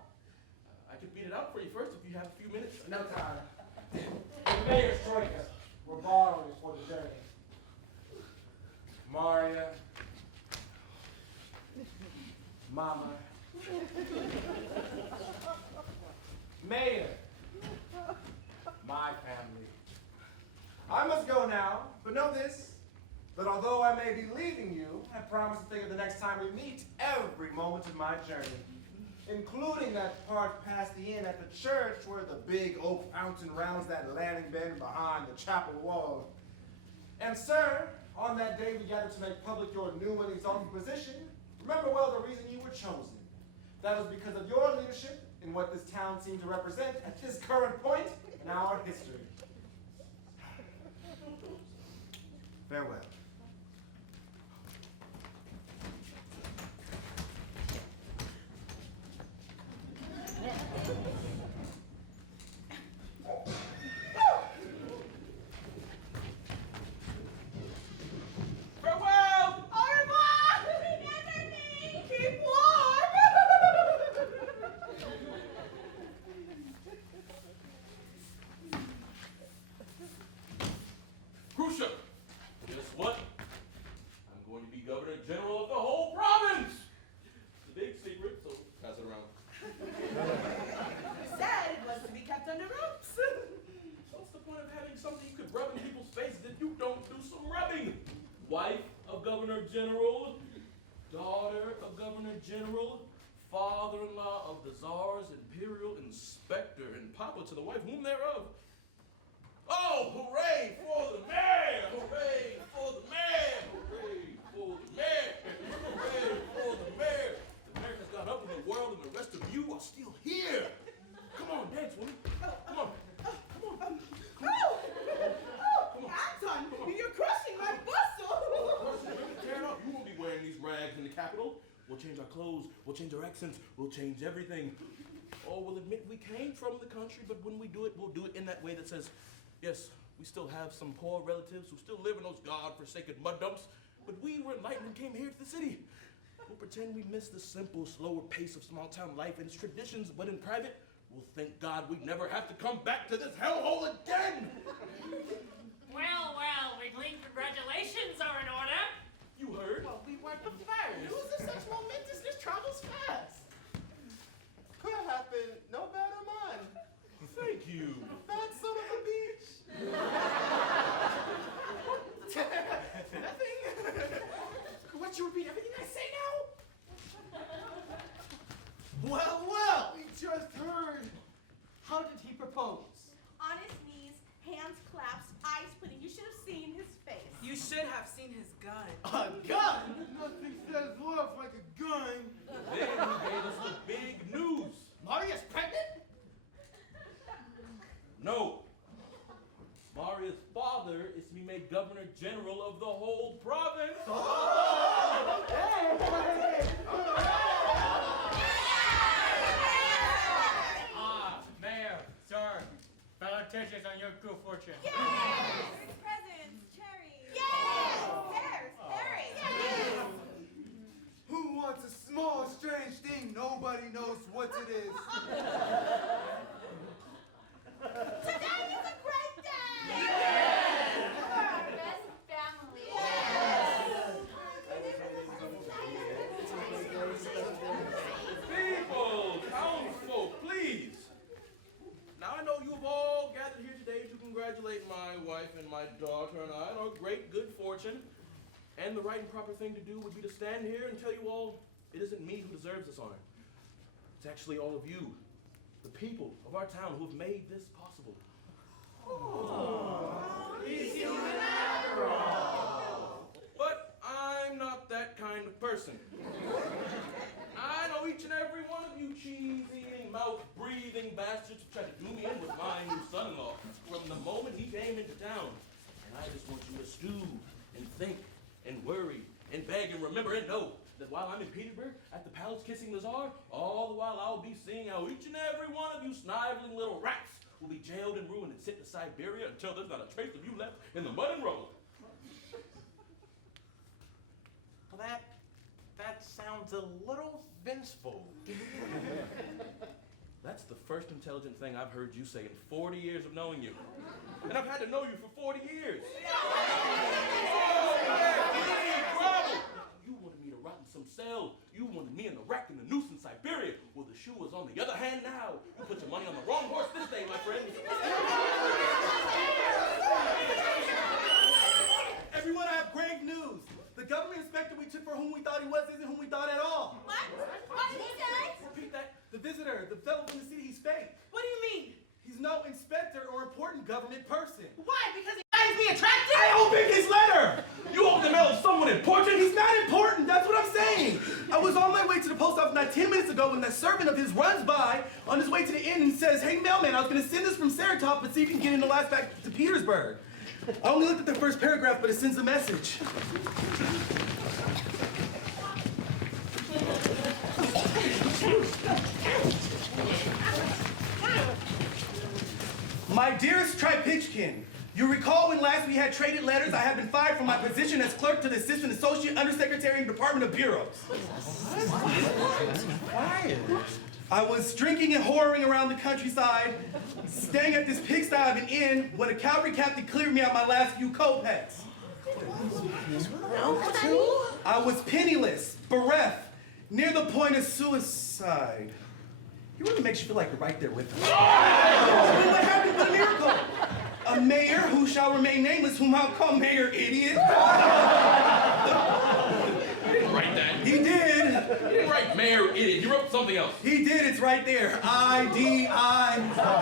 I could beat it out for you first if you have a few minutes. No time. The mayor's troika. We're borrowing for the journey. Maria. Mama. Mayor. My family. I must go now, but know this, that although I may be leaving you, I promise to think of the next time we meet every moment of my journey, including that part past the inn at the church where the big oak fountain rounds that landing bend behind the chapel wall. And sir, on that day we gathered to make public your new and exalted position, remember well the reason you were chosen. That was because of your leadership in what this town seemed to represent at this current point in our history. Farewell. Farewell! Au revoir! Remember me! Keep warm! Khrushchev, guess what? I'm going to be Governor General of the whole province! It's a big secret, so pass it around. You said it was to be kept under wraps. What's the point of having something you could rub in people's faces if you don't do some rubbing? Wife of Governor General, daughter of Governor General, father-in-law of the Tsar's imperial inspector, and papa to the wife whom thereof. Oh, hooray for the man! Hooray for the man! Hooray for the man! Hooray for the man! America's got up in the world and the rest of you are still here! Come on, dance with me. Come on. Anton, you're crushing my bustle. Tear it up. You won't be wearing these rags in the Capitol. We'll change our clothes. We'll change our accents. We'll change everything. Oh, we'll admit we came from the country, but when we do it, we'll do it in that way that says, yes, we still have some poor relatives who still live in those God-forsaken mud dumps, but we were enlightened and came here to the city. We'll pretend we miss the simple, slower pace of small-town life and its traditions, but in private, we'll thank God we never have to come back to this hellhole again. Well, we glean congratulations are in order. You heard? Well, we weren't the first. News of such momentousness travels fast. Could have happened no better man. Thank you. That son of a bitch. Nothing. What, you repeat everything I say now? Well, we just heard. How did he propose? On his knees, hands clasped, eyes pudding. You should have seen his face. You should have seen his gun. A gun? Nothing says love like a gun. Then he gave us the big news. Maria's pregnant? No. Maria's father is to be made Governor General of the whole province. Mayor, sir, politicians on your good fortune. Yes! Presents, cherries. Yes! Pears, berries. Yes! Who wants a small, strange thing nobody knows what it is? Today is a great day! We're our best family. People, townsfolk, please. Now I know you've all gathered here today to congratulate my wife and my daughter and I on our great good fortune. And the right and proper thing to do would be to stand here and tell you all it isn't me who deserves this honor. It's actually all of you, the people of our town who have made this possible. He's human after all. But I'm not that kind of person. I know each and every one of you cheese-eating, mouth-breathing bastards who tried to do me in with my new son-in-law from the moment he came into town. And I just want you to stew and think and worry and beg and remember and know that while I'm in Petersburg at the palace kissing the Tsar, all the while I'll be seeing how each and every one of you sniveling little rats will be jailed and ruined and sent to Siberia until there's not a trace of you left in the mud and road. Well, that sounds a little vengeful. That's the first intelligent thing I've heard you say in 40 years of knowing you. And I've had to know you for 40 years. You wanted me to rot in some cell. You wanted me in the wreck and the noose in Siberia. Well, the shoe is on the other hand now. You put your money on the wrong horse this day, my friend. Everyone, I have grave news. The government inspector we took for whom we thought he was isn't whom we thought at all. What? What did he say? Repeat that. The visitor, the fellow from the city, he's fake. What do you mean? He's no inspector or important government person. Why? Because he finds me attractive? I opened his letter! You opened the mail of someone important? He's not important, that's what I'm saying! I was on my way to the post office not 10 minutes minutes ago when that servant of his runs by on his way to the inn and says, "Hey, mailman, I was going to send this from Saratov, but see if you can get in the last back to Petersburg." I only looked at the first paragraph, but it sends a message. My dearest Tripitchkin, you recall when last we had traded letters, I have been fired from my position as clerk to the assistant associate undersecretary in the Department of Bureaus. I was drinking and whoring around the countryside, staying at this pigsty of an inn when a cavalry captain cleared me out my last few kopecks. I was penniless, bereft, near the point of suicide. He really makes you feel like you're right there with him. What happened but a miracle? A mayor who shall remain nameless, whom I'll call Mayor Idiot. You didn't write that. He did. You didn't write Mayor Idiot. You wrote something else. He did. It's right there. I-D-I.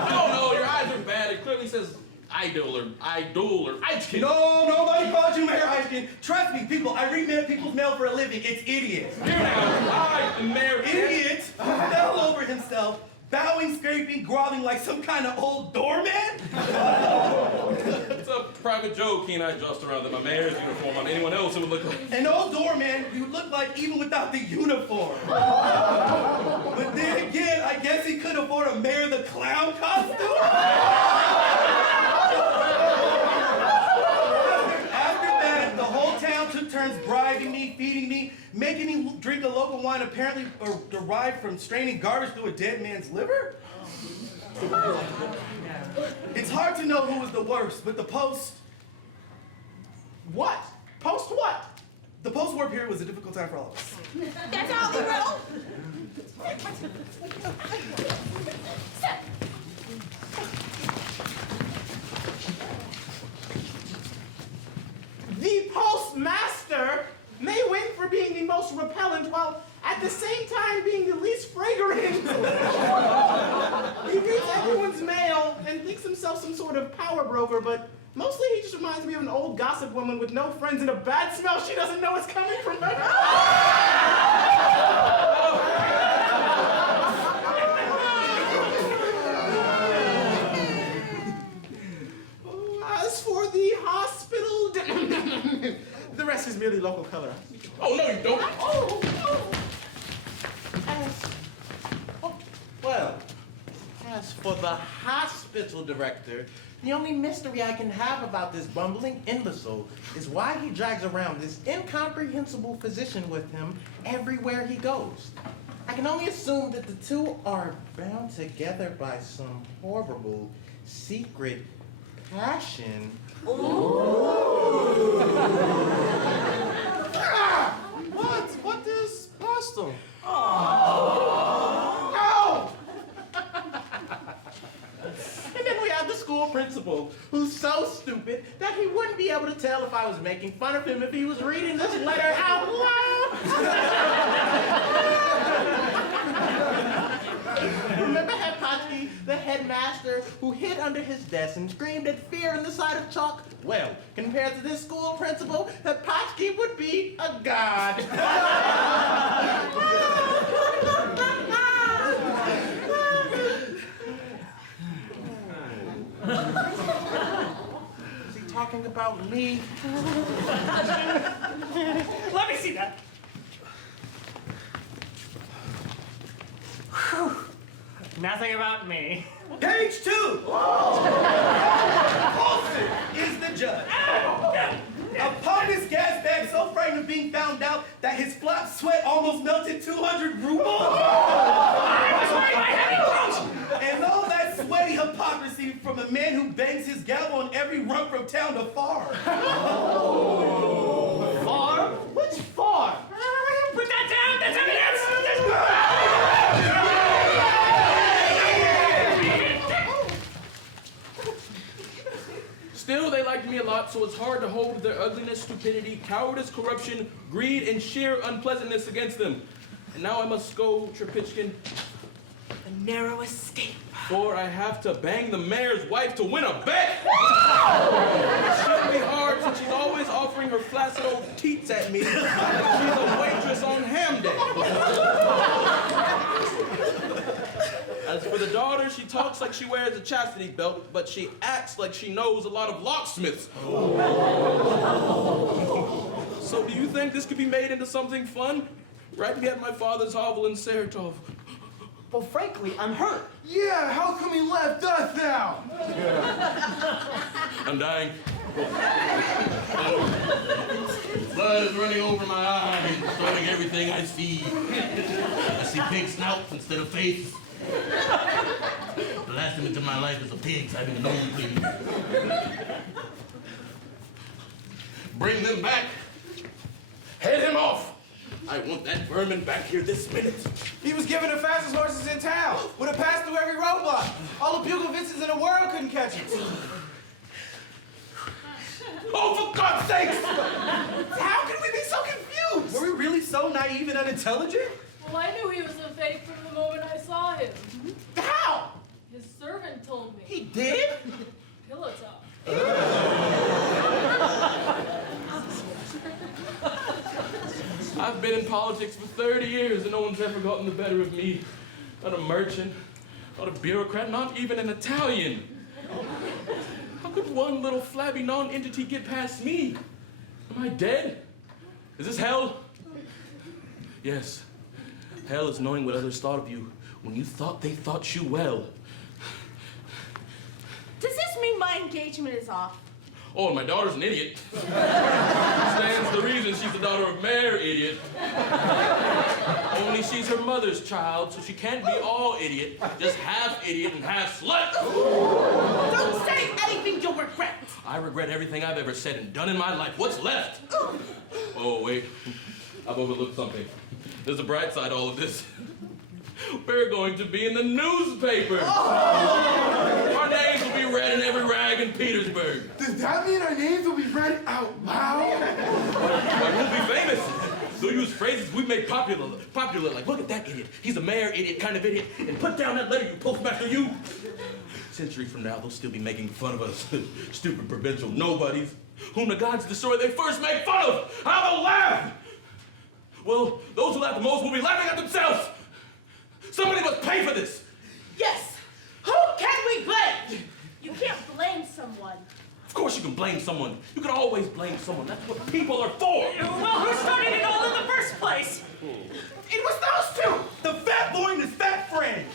No, your eyes are bad. It clearly says idol or Eichkin. No, nobody called you Mayor Eichkin. Trust me, people, I read people's mail for a living. It's Idiot. Here now, I am Mayor Idiot fell over himself, bowing, scraping, groveling like some kind of old doorman. It's a private joke, keen-eyed just around that my mayor's uniform on anyone else it would look like. An old doorman you would look like even without the uniform. But then again, I guess he couldn't afford a Mayor the Clown costume. After that, the whole town took turns bribing me, feeding me, making me drink a local wine apparently derived from straining garbage through a dead man's liver. It's hard to know who was the worst, but the post... What? Post what? The post-war period was a difficult time for all of us. That's all we wrote. The postmaster may win for being the most repellent while at the same time being the least fragrant. He reads everyone's mail and thinks himself some sort of power broker, but mostly he just reminds me of an old gossip woman with no friends and a bad smell she doesn't know is coming from her. As for the hospital, the rest is merely local color. Oh, no, you don't. As for the hospital director, the only mystery I can have about this bumbling imbecile is why he drags around this incomprehensible physician with him everywhere he goes. I can only assume that the two are bound together by some horrible, secret passion. What is pasta? No! And then we have the school principal, who's so stupid that he wouldn't be able to tell if I was making fun of him if he was reading this letter out loud. Remember Hepatki, the headmaster, who hid under his desk and screamed at fear on the side of chalk? Well, compared to this school principal, Hepatki would be a god. Is he talking about me? Let me see that. Whew. Nothing about me. Page 2! Ulster is the judge. Upon this gas bag so frightened of being found out that his flop sweat almost melted 200 rubles. And all that sweaty hypocrisy from a man who bangs his gavel on every run from town to farm. Farm? Which farm? Put that down! That's evidence! Still, they liked me a lot, so it's hard to hold their ugliness, stupidity, cowardice, corruption, greed, and sheer unpleasantness against them. And now I must go, Tripitchkin. A narrow escape. For I have to bang the mayor's wife to win a bet! It shouldn't be hard since she's always offering her flaccid old teats at me. She's a waitress on ham day. daughter, she talks like she wears a chastity belt, but she acts like she knows a lot of locksmiths. So do you think this could be made into something fun? Write me at my father's hovel in Saratov. Well, frankly, I'm hurt. Yeah, how come he left us now? I'm dying. Blood is running over my eyes, distorting everything I see. I see pig snouts instead of faces. The last image of my life is a pig having a nosebleed. Bring them back. Head him off. I want that vermin back here this minute. He was given the fastest horses in town. Would have passed through every roadblock. All the Bukovices in the world couldn't catch him. Oh, for God's sakes! How could we be so confused? Were we really so naive and unintelligent? Well, I knew he was a fake from the moment I saw him. How? His servant told me. He did? Pillow talk. I've been in politics for 30 years and no one's ever gotten the better of me. Not a merchant, not a bureaucrat, not even an Italian. How could one little flabby non-entity get past me? Am I dead? Is this hell? Yes. Hell is knowing what others thought of you when you thought they thought you well. Does this mean my engagement is off? Oh, and my daughter's an idiot. Stands the reason she's the daughter of Mayor Idiot. Only she's her mother's child, so she can't be all idiot, just half idiot and half slut. Don't say anything you'll regret. I regret everything I've ever said and done in my life. What's left? Oh, wait. I've overlooked something. There's a bright side to all of this. We're going to be in the newspaper. Our names will be read in every rag in Petersburg. Does that mean our names will be read out loud? I will be famous. They'll use phrases we've made popular, like, look at that idiot. He's a mayor idiot kind of idiot. And put down that letter, you postmaster, you. Centuries from now, they'll still be making fun of us. Stupid provincial nobodies, whom the gods destroy they first make fun of. How they'll laugh. Well, those who laugh the most will be laughing at themselves. Somebody must pay for this. Yes. Who can we blame? You can't blame someone. Of course you can blame someone. You can always blame someone. That's what people are for. Well, who started it all in the first place? It was those two! The fat boy and his fat friend!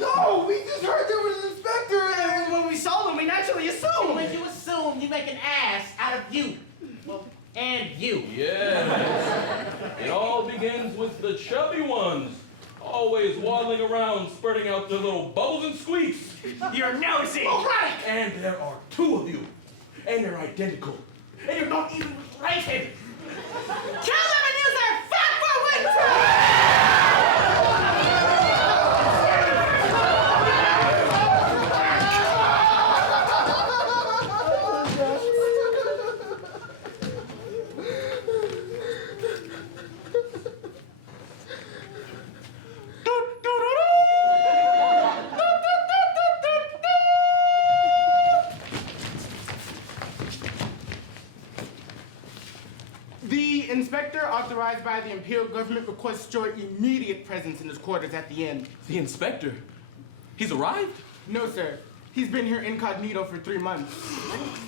No, we just heard there was an inspector and... When we saw them, we naturally assumed. When you assume, you make an ass out of you. Well, and you. Yes. It all begins with the chubby ones. Always waddling around, spurting out their little bubbles and squeaks. You're nosy. Oh, right! And there are two of you. And they're identical. And you're not even related. Kill them and use their fat for winter! The inspector authorized by the imperial government requests your immediate presence in his quarters at the inn. The inspector? He's arrived? No, sir. He's been here incognito for 3 months.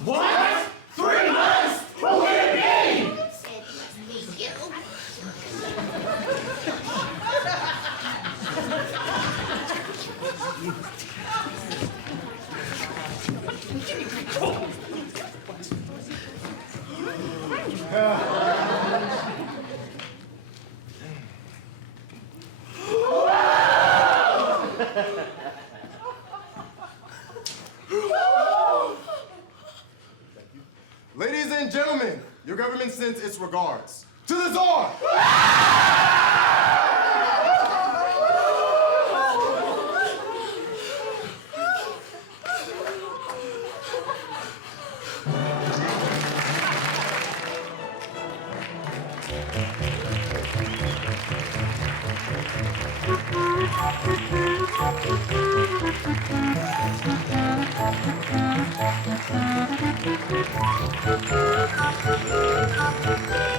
What? 3 months? Who would it be? Ladies and gentlemen, your government sends its regards. To the Tsar! Thank you.